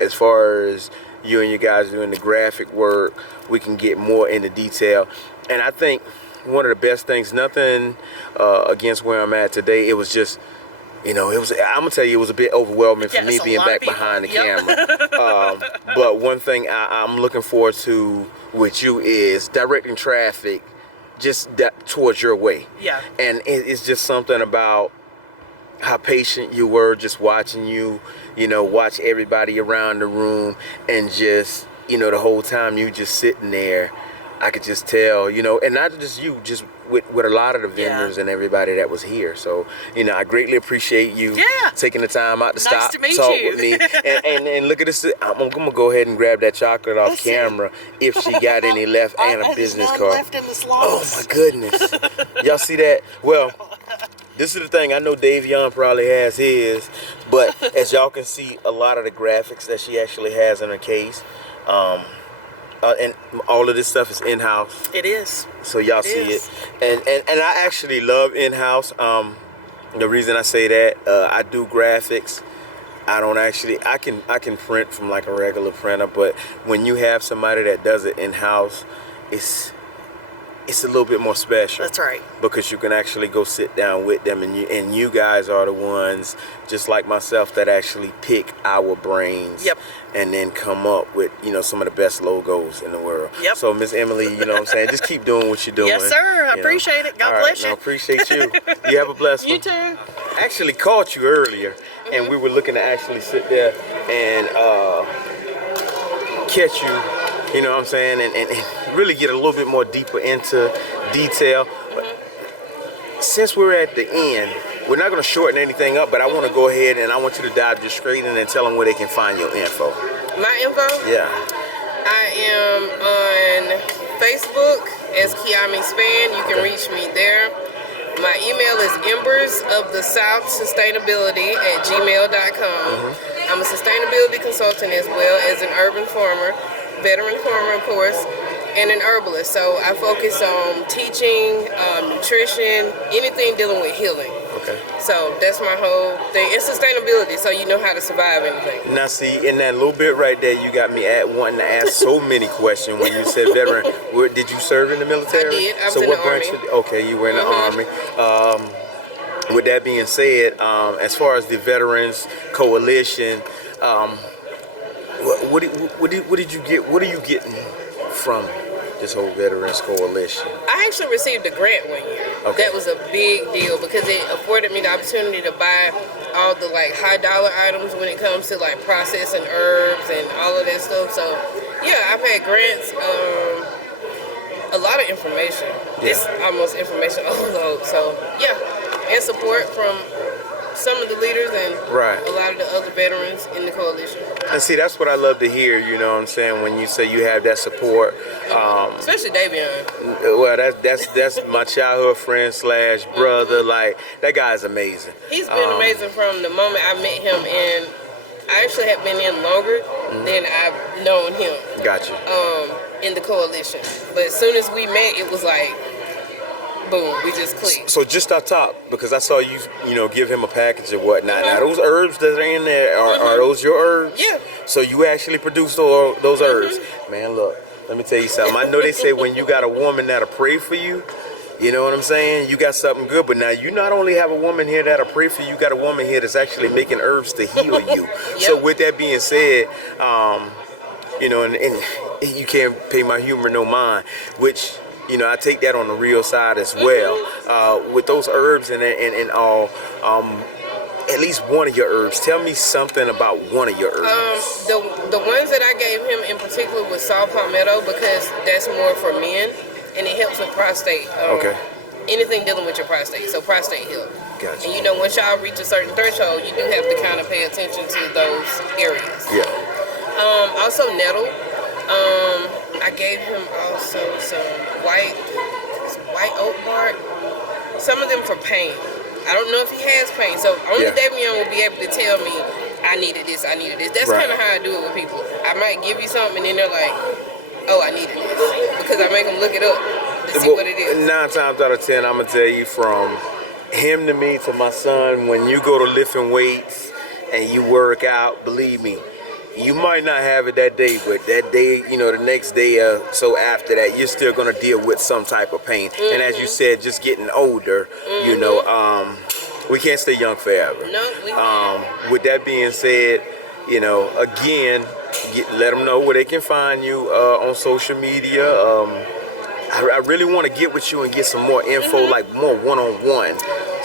As far as you and you guys doing the graphic work, we can get more into detail. And I think one of the best things, nothing against where I'm at today, it was just You know, it was. I'm gonna tell you, it was a bit overwhelming for me being back behind the camera. But one thing I'm looking forward to with you is directing traffic, just towards your way. Yeah. And it's just something about how patient you were, just watching you. You know, watch everybody around the room, and just, you know, the whole time you just sitting there, I could just tell, you know, and not just you, just with a lot of the vendors and everybody that was here. So, you know, I greatly appreciate you taking the time out to stop, talk with me. And look at this. I'm gonna go ahead and grab that chocolate off camera if she got any left and a business card. Left in the oh my goodness. Y'all see that? Well, this is the thing. I know Davion probably has his, but as y'all can see, a lot of the graphics that she actually has in her case, and all of this stuff is in-house. It is. So y'all see it. And I actually love in-house. The reason I say that, I do graphics. I don't actually, I can print from like a regular printer, but when you have somebody that does it in-house, it's a little bit more special. That's right. Because you can actually go sit down with them, and you guys are the ones, just like myself, that actually pick our brains. Yep. And then come up with, you know, some of the best logos in the world. Yep. So Miss Emily, you know what I'm saying, just keep doing what you're doing. Yes, sir. I appreciate it. God bless you. I appreciate you. You have a blessed one. You too. I actually caught you earlier, and we were looking to actually sit there and catch you. You know what I'm saying, and really get a little bit more deeper into detail. But since we're at the end, we're not going to shorten anything up, but I want to go ahead and I want you to dive just straight in and tell them where they can find your info. My info? Yeah. I am on Facebook as Kiami Span. You can reach me there. My email is embersofthesouthsustainability@gmail.com. I'm a sustainability consultant as well as an urban farmer, veteran farmer, of course, and an herbalist. So I focus on teaching, nutrition, anything dealing with healing. Okay. So that's my whole thing. It's sustainability, so you know how to survive anything. Now see, in that little bit right there, you got me wanting to ask so many questions when you said veteran. Did you serve in the military? I did. I was in the Army. Okay, you were in the Army. With that being said, as far as the Veterans Coalition, what did you get? What are you getting from this whole Veterans Coalition? I actually received a grant one year. Okay. That was a big deal because it afforded me the opportunity to buy all the like high dollar items when it comes to like processing herbs and all of that stuff. So yeah, I've had grants, a lot of information. Yeah. It's almost information overload. So yeah, and support from some of the leaders and a lot of the other veterans in the coalition. And see, that's what I love to hear, you know what I'm saying, when you say you have that support. Especially Davion. Well, that's my childhood friend / brother. Like, that guy's amazing. He's been amazing from the moment I met him, and I actually have been in longer than I've known him. Gotcha. In the coalition. But as soon as we met, it was like, boom, we just clicked. So just off top, because I saw you give him a package or whatnot. Now those herbs that are in there, are those your herbs? Yeah. So you actually produce those herbs. Man, look, let me tell you something. I know they say when you got a woman that'll pray for you, you know what I'm saying? You got something good, but now you not only have a woman here that'll pray for you, you got a woman here that's actually making herbs to heal you. So with that being said, and you can't pay my humor no mind, which, you know, I take that on the real side as well. With those herbs and all, at least one of your herbs. Tell me something about one of your herbs. The ones that I gave him in particular was saw palmetto because that's more for men, and it helps with prostate. Anything dealing with your prostate, so prostate health. Gotcha. And you know, once y'all reach a certain threshold, you do have to kind of pay attention to those areas. Yeah. Also nettle. I gave him also some white oak bark. Some of them for pain. I don't know if he has pain, so only Davion will be able to tell me, I needed this. That's kind of how I do it with people. I might give you something, and then they're like, oh, I needed this. Because I make them look it up to see what it is. 9 times out of 10, I'm going to tell you, from him to me to my son, when you go to lifting weights and you work out, believe me, you might not have it that day, but that day, you know, the next day or so after that, you're still going to deal with some type of pain. And as you said, just getting older, you know, We can't stay young forever. No, we can't. With that being said, you know, again, let them know where they can find you on social media. I really want to get with you and get some more info, like more one-on-one.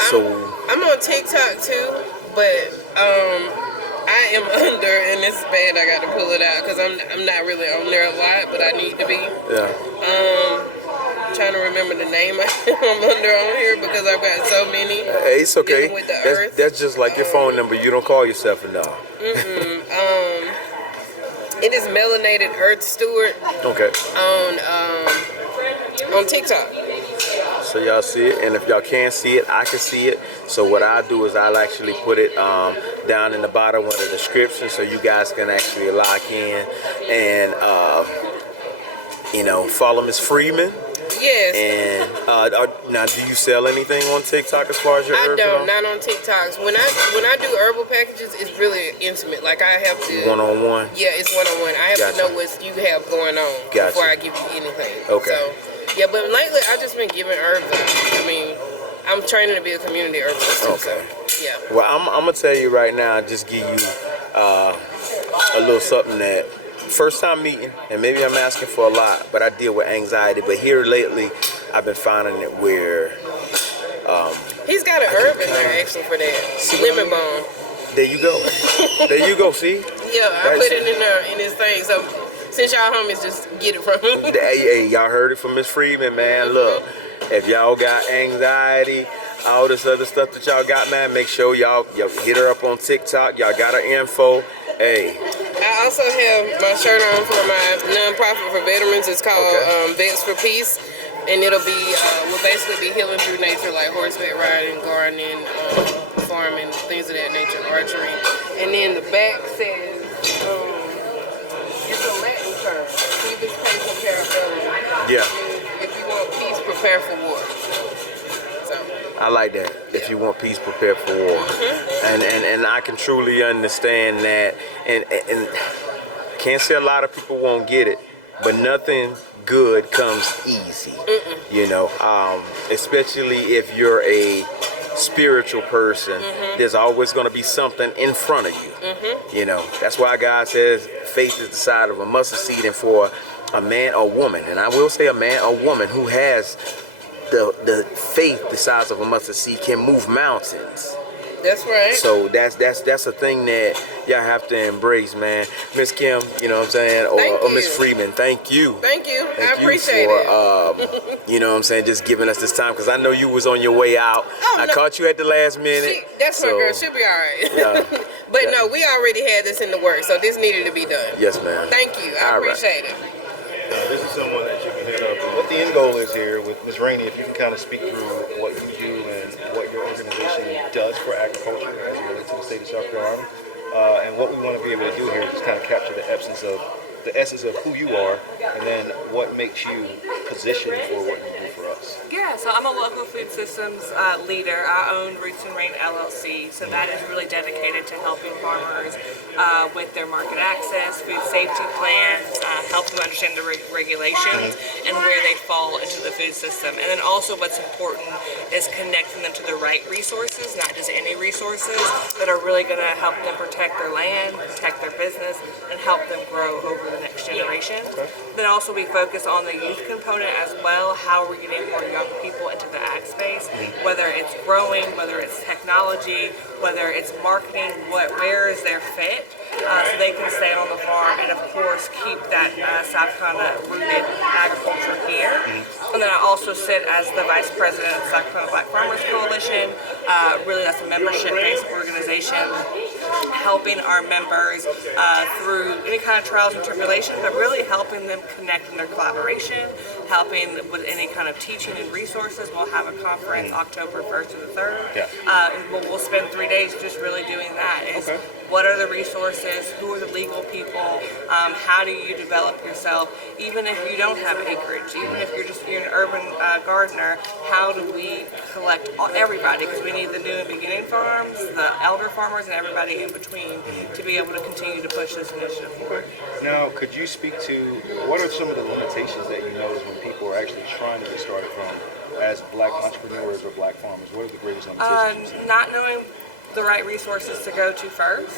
So I'm on TikTok too, but I am under, and it's bad. I got to pull it out because I'm not really on there a lot, but I need to be. Yeah. Trying to remember the name I'm under on here because I've got so many. It's okay. Dealing with the earth. That's just like your phone number. You don't call yourself enough. It is Melanated Earth Steward. Okay. On TikTok. So y'all see it, and if y'all can't see it, I can see it. So what I do is I'll actually put it down in the bottom of the description so you guys can actually lock in and you know, follow Ms. Freeman. Yes. And now, do you sell anything on TikTok as far as your herbs? I don't, not on TikToks. When I do herbal packages, it's really intimate. Like I have to one-on-one. Yeah, it's one-on-one. I have Gotcha. to know what you have going on Gotcha. before I give you anything. Okay. So, yeah, but lately I've just been giving herbs out. I mean, I'm training to be a community herbalist. Okay. So, yeah. Well, I'm gonna tell you right now, just give you a little something that first time meeting, and maybe I'm asking for a lot, but I deal with anxiety. But here lately, I've been finding it where he's got an herb in there actually for that. Lemon balm. There you go. There you go. See? Yeah, I put it in there in this thing. So since y'all homies, just get it from me. Hey, y'all heard it from Miss Freeman, man. Look, if y'all got anxiety, all this other stuff that y'all got, man, make sure y'all hit her up on TikTok. Y'all got her info. Hey. I also have my shirt on for my nonprofit for veterans. It's called Vets for Peace, and it'll be we'll basically be healing through nature, like horseback riding, gardening, farming, things of that nature, archery. And then the back says it's a Latin term. Civis Pax Prepare Bellum. Yeah. If you want peace, prepare for war. I like that. If you want peace, prepare for war. And I can truly understand that. And can't say a lot of people won't get it, but nothing good comes easy. You know, especially if you're a spiritual person, there's always going to be something in front of you. You know, that's why God says faith is the size of a mustard seed, and for a man or woman, and I will say a man or woman who has the faith the size of a mustard seed can move mountains. That's right. So that's a thing that y'all have to embrace, man. Miss Kim, you know what I'm saying, or Miss Freeman, thank you. Thank you. I Thank appreciate you it. for you know what I'm saying, just giving us this time, because I know you was on your way out. I caught you at the last minute. That's my girl. She'll be all right. Yeah. But no, we already had this in the works, so this needed to be done. Yes, ma'am. Thank you. I appreciate it. This is someone that you can hit up. What the end goal is here with Ms. Rainey, if you can kind of speak through what you do and what your organization does for agriculture as it relates to the state of South Carolina. And what we want to be able to do here is just kind of capture the essence of who you are, and then what makes you positioned for what you do for us. Yeah, so I'm a local food systems leader. I own Roots and Rain LLC, so that is really dedicated to helping farmers with their market access, food safety plans, help them understand the regulations and where they fall into the food system. And then also what's important is connecting them to the right resources, not just any resources, that are really going to help them protect their land, protect their business, and help them grow over the next generation. Then also we focus on the youth component as well, how we're getting more young people into the ag space, whether it's growing, whether it's technology, whether it's marketing, where is their fit, so they can stay on the farm and of course keep that South Carolina rooted agriculture here. And then I also sit as the Vice President of South Carolina Black Farmers Coalition. Really that's a membership-based organization helping our members through any kind of trials and tribulations, but really helping them connect in their collaboration, helping with any kind of teaching and resources. We'll have a conference October 1st to the 3rd. And we'll spend 3 days just really doing that. What are the resources? Who are the legal people? How do you develop yourself? Even if you don't have acreage, even if you're an urban gardener, how do we collect everybody? Because we need the new and beginning farms, the elder farmers, and everybody in between to be able to continue to push this initiative forward. Now, could you speak to what are some of the limitations that you notice when people are actually trying to get started from as black entrepreneurs or black farmers? What are the greatest limitations? Not knowing the right resources to go to first.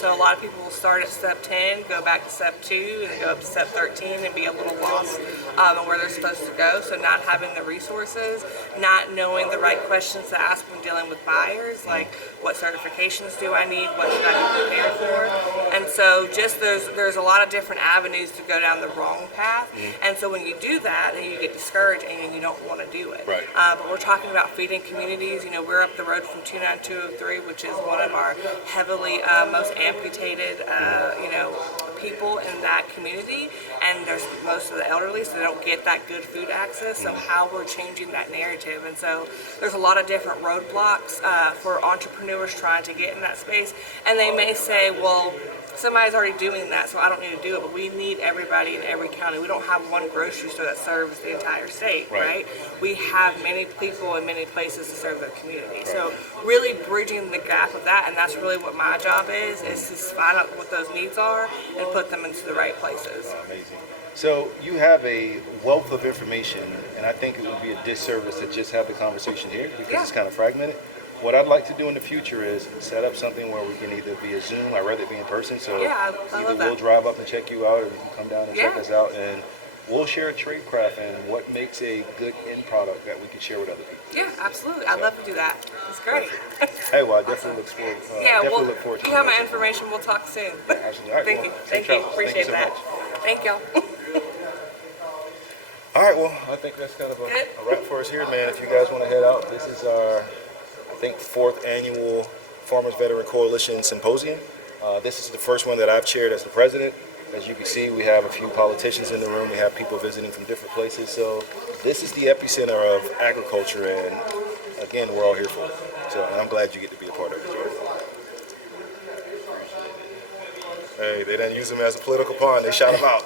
So a lot of people will start at step 10, go back to step 2, and go up to step 13 and be a little lost on where they're supposed to go. So not having the resources, not knowing the right questions to ask when dealing with buyers, like what certifications do I need, what should I be prepared for? And so just there's a lot of different avenues to go down the wrong path. And so when you do that, then you get discouraged and you don't want to do it. Right. But we're talking about feeding communities. You know, we're up the road from 29203, which is one of our heavily most amputated, people in that community, and there's most of the elderly, so they don't get that good food access. So how we're changing that narrative, and so there's a lot of different roadblocks for entrepreneurs trying to get in that space, and they may say, well, somebody's already doing that, so I don't need to do it. But we need everybody in every county. We don't have one grocery store that serves the entire state, right? We have many people in many places to serve the community. So really bridging the gap of that, and that's really what my job is to find out what those needs are and put them into the right places. Amazing. So you have a wealth of information, and I think it would be a disservice to just have the conversation here because it's kind of fragmented. What I'd like to do in the future is set up something where we can either be a Zoom, I'd rather it be in person, so I either love that. we'll drive up and check you out, or you can come down and check us out, and we'll share tradecraft and what makes a good end product that we can share with other people. Yeah, absolutely. I'd love to do that. It's great. Hey, well, I definitely look forward. Look forward to you have my information. We'll talk soon. Absolutely. All right, Thank you. Thank you. Appreciate that. Thank y'all. All right, well, I think that's kind of a wrap for us here, man. If you guys want to head out, this is our, I think, 4th annual Farmers Veteran Coalition Symposium. This is the first one that I've chaired as the president. As you can see, we have a few politicians in the room. We have people visiting from different places. So this is the epicenter of agriculture, and again, we're all here for it. So, and I'm glad you get to be a part of it. Hey, they didn't use him as a political pawn. They shot him out.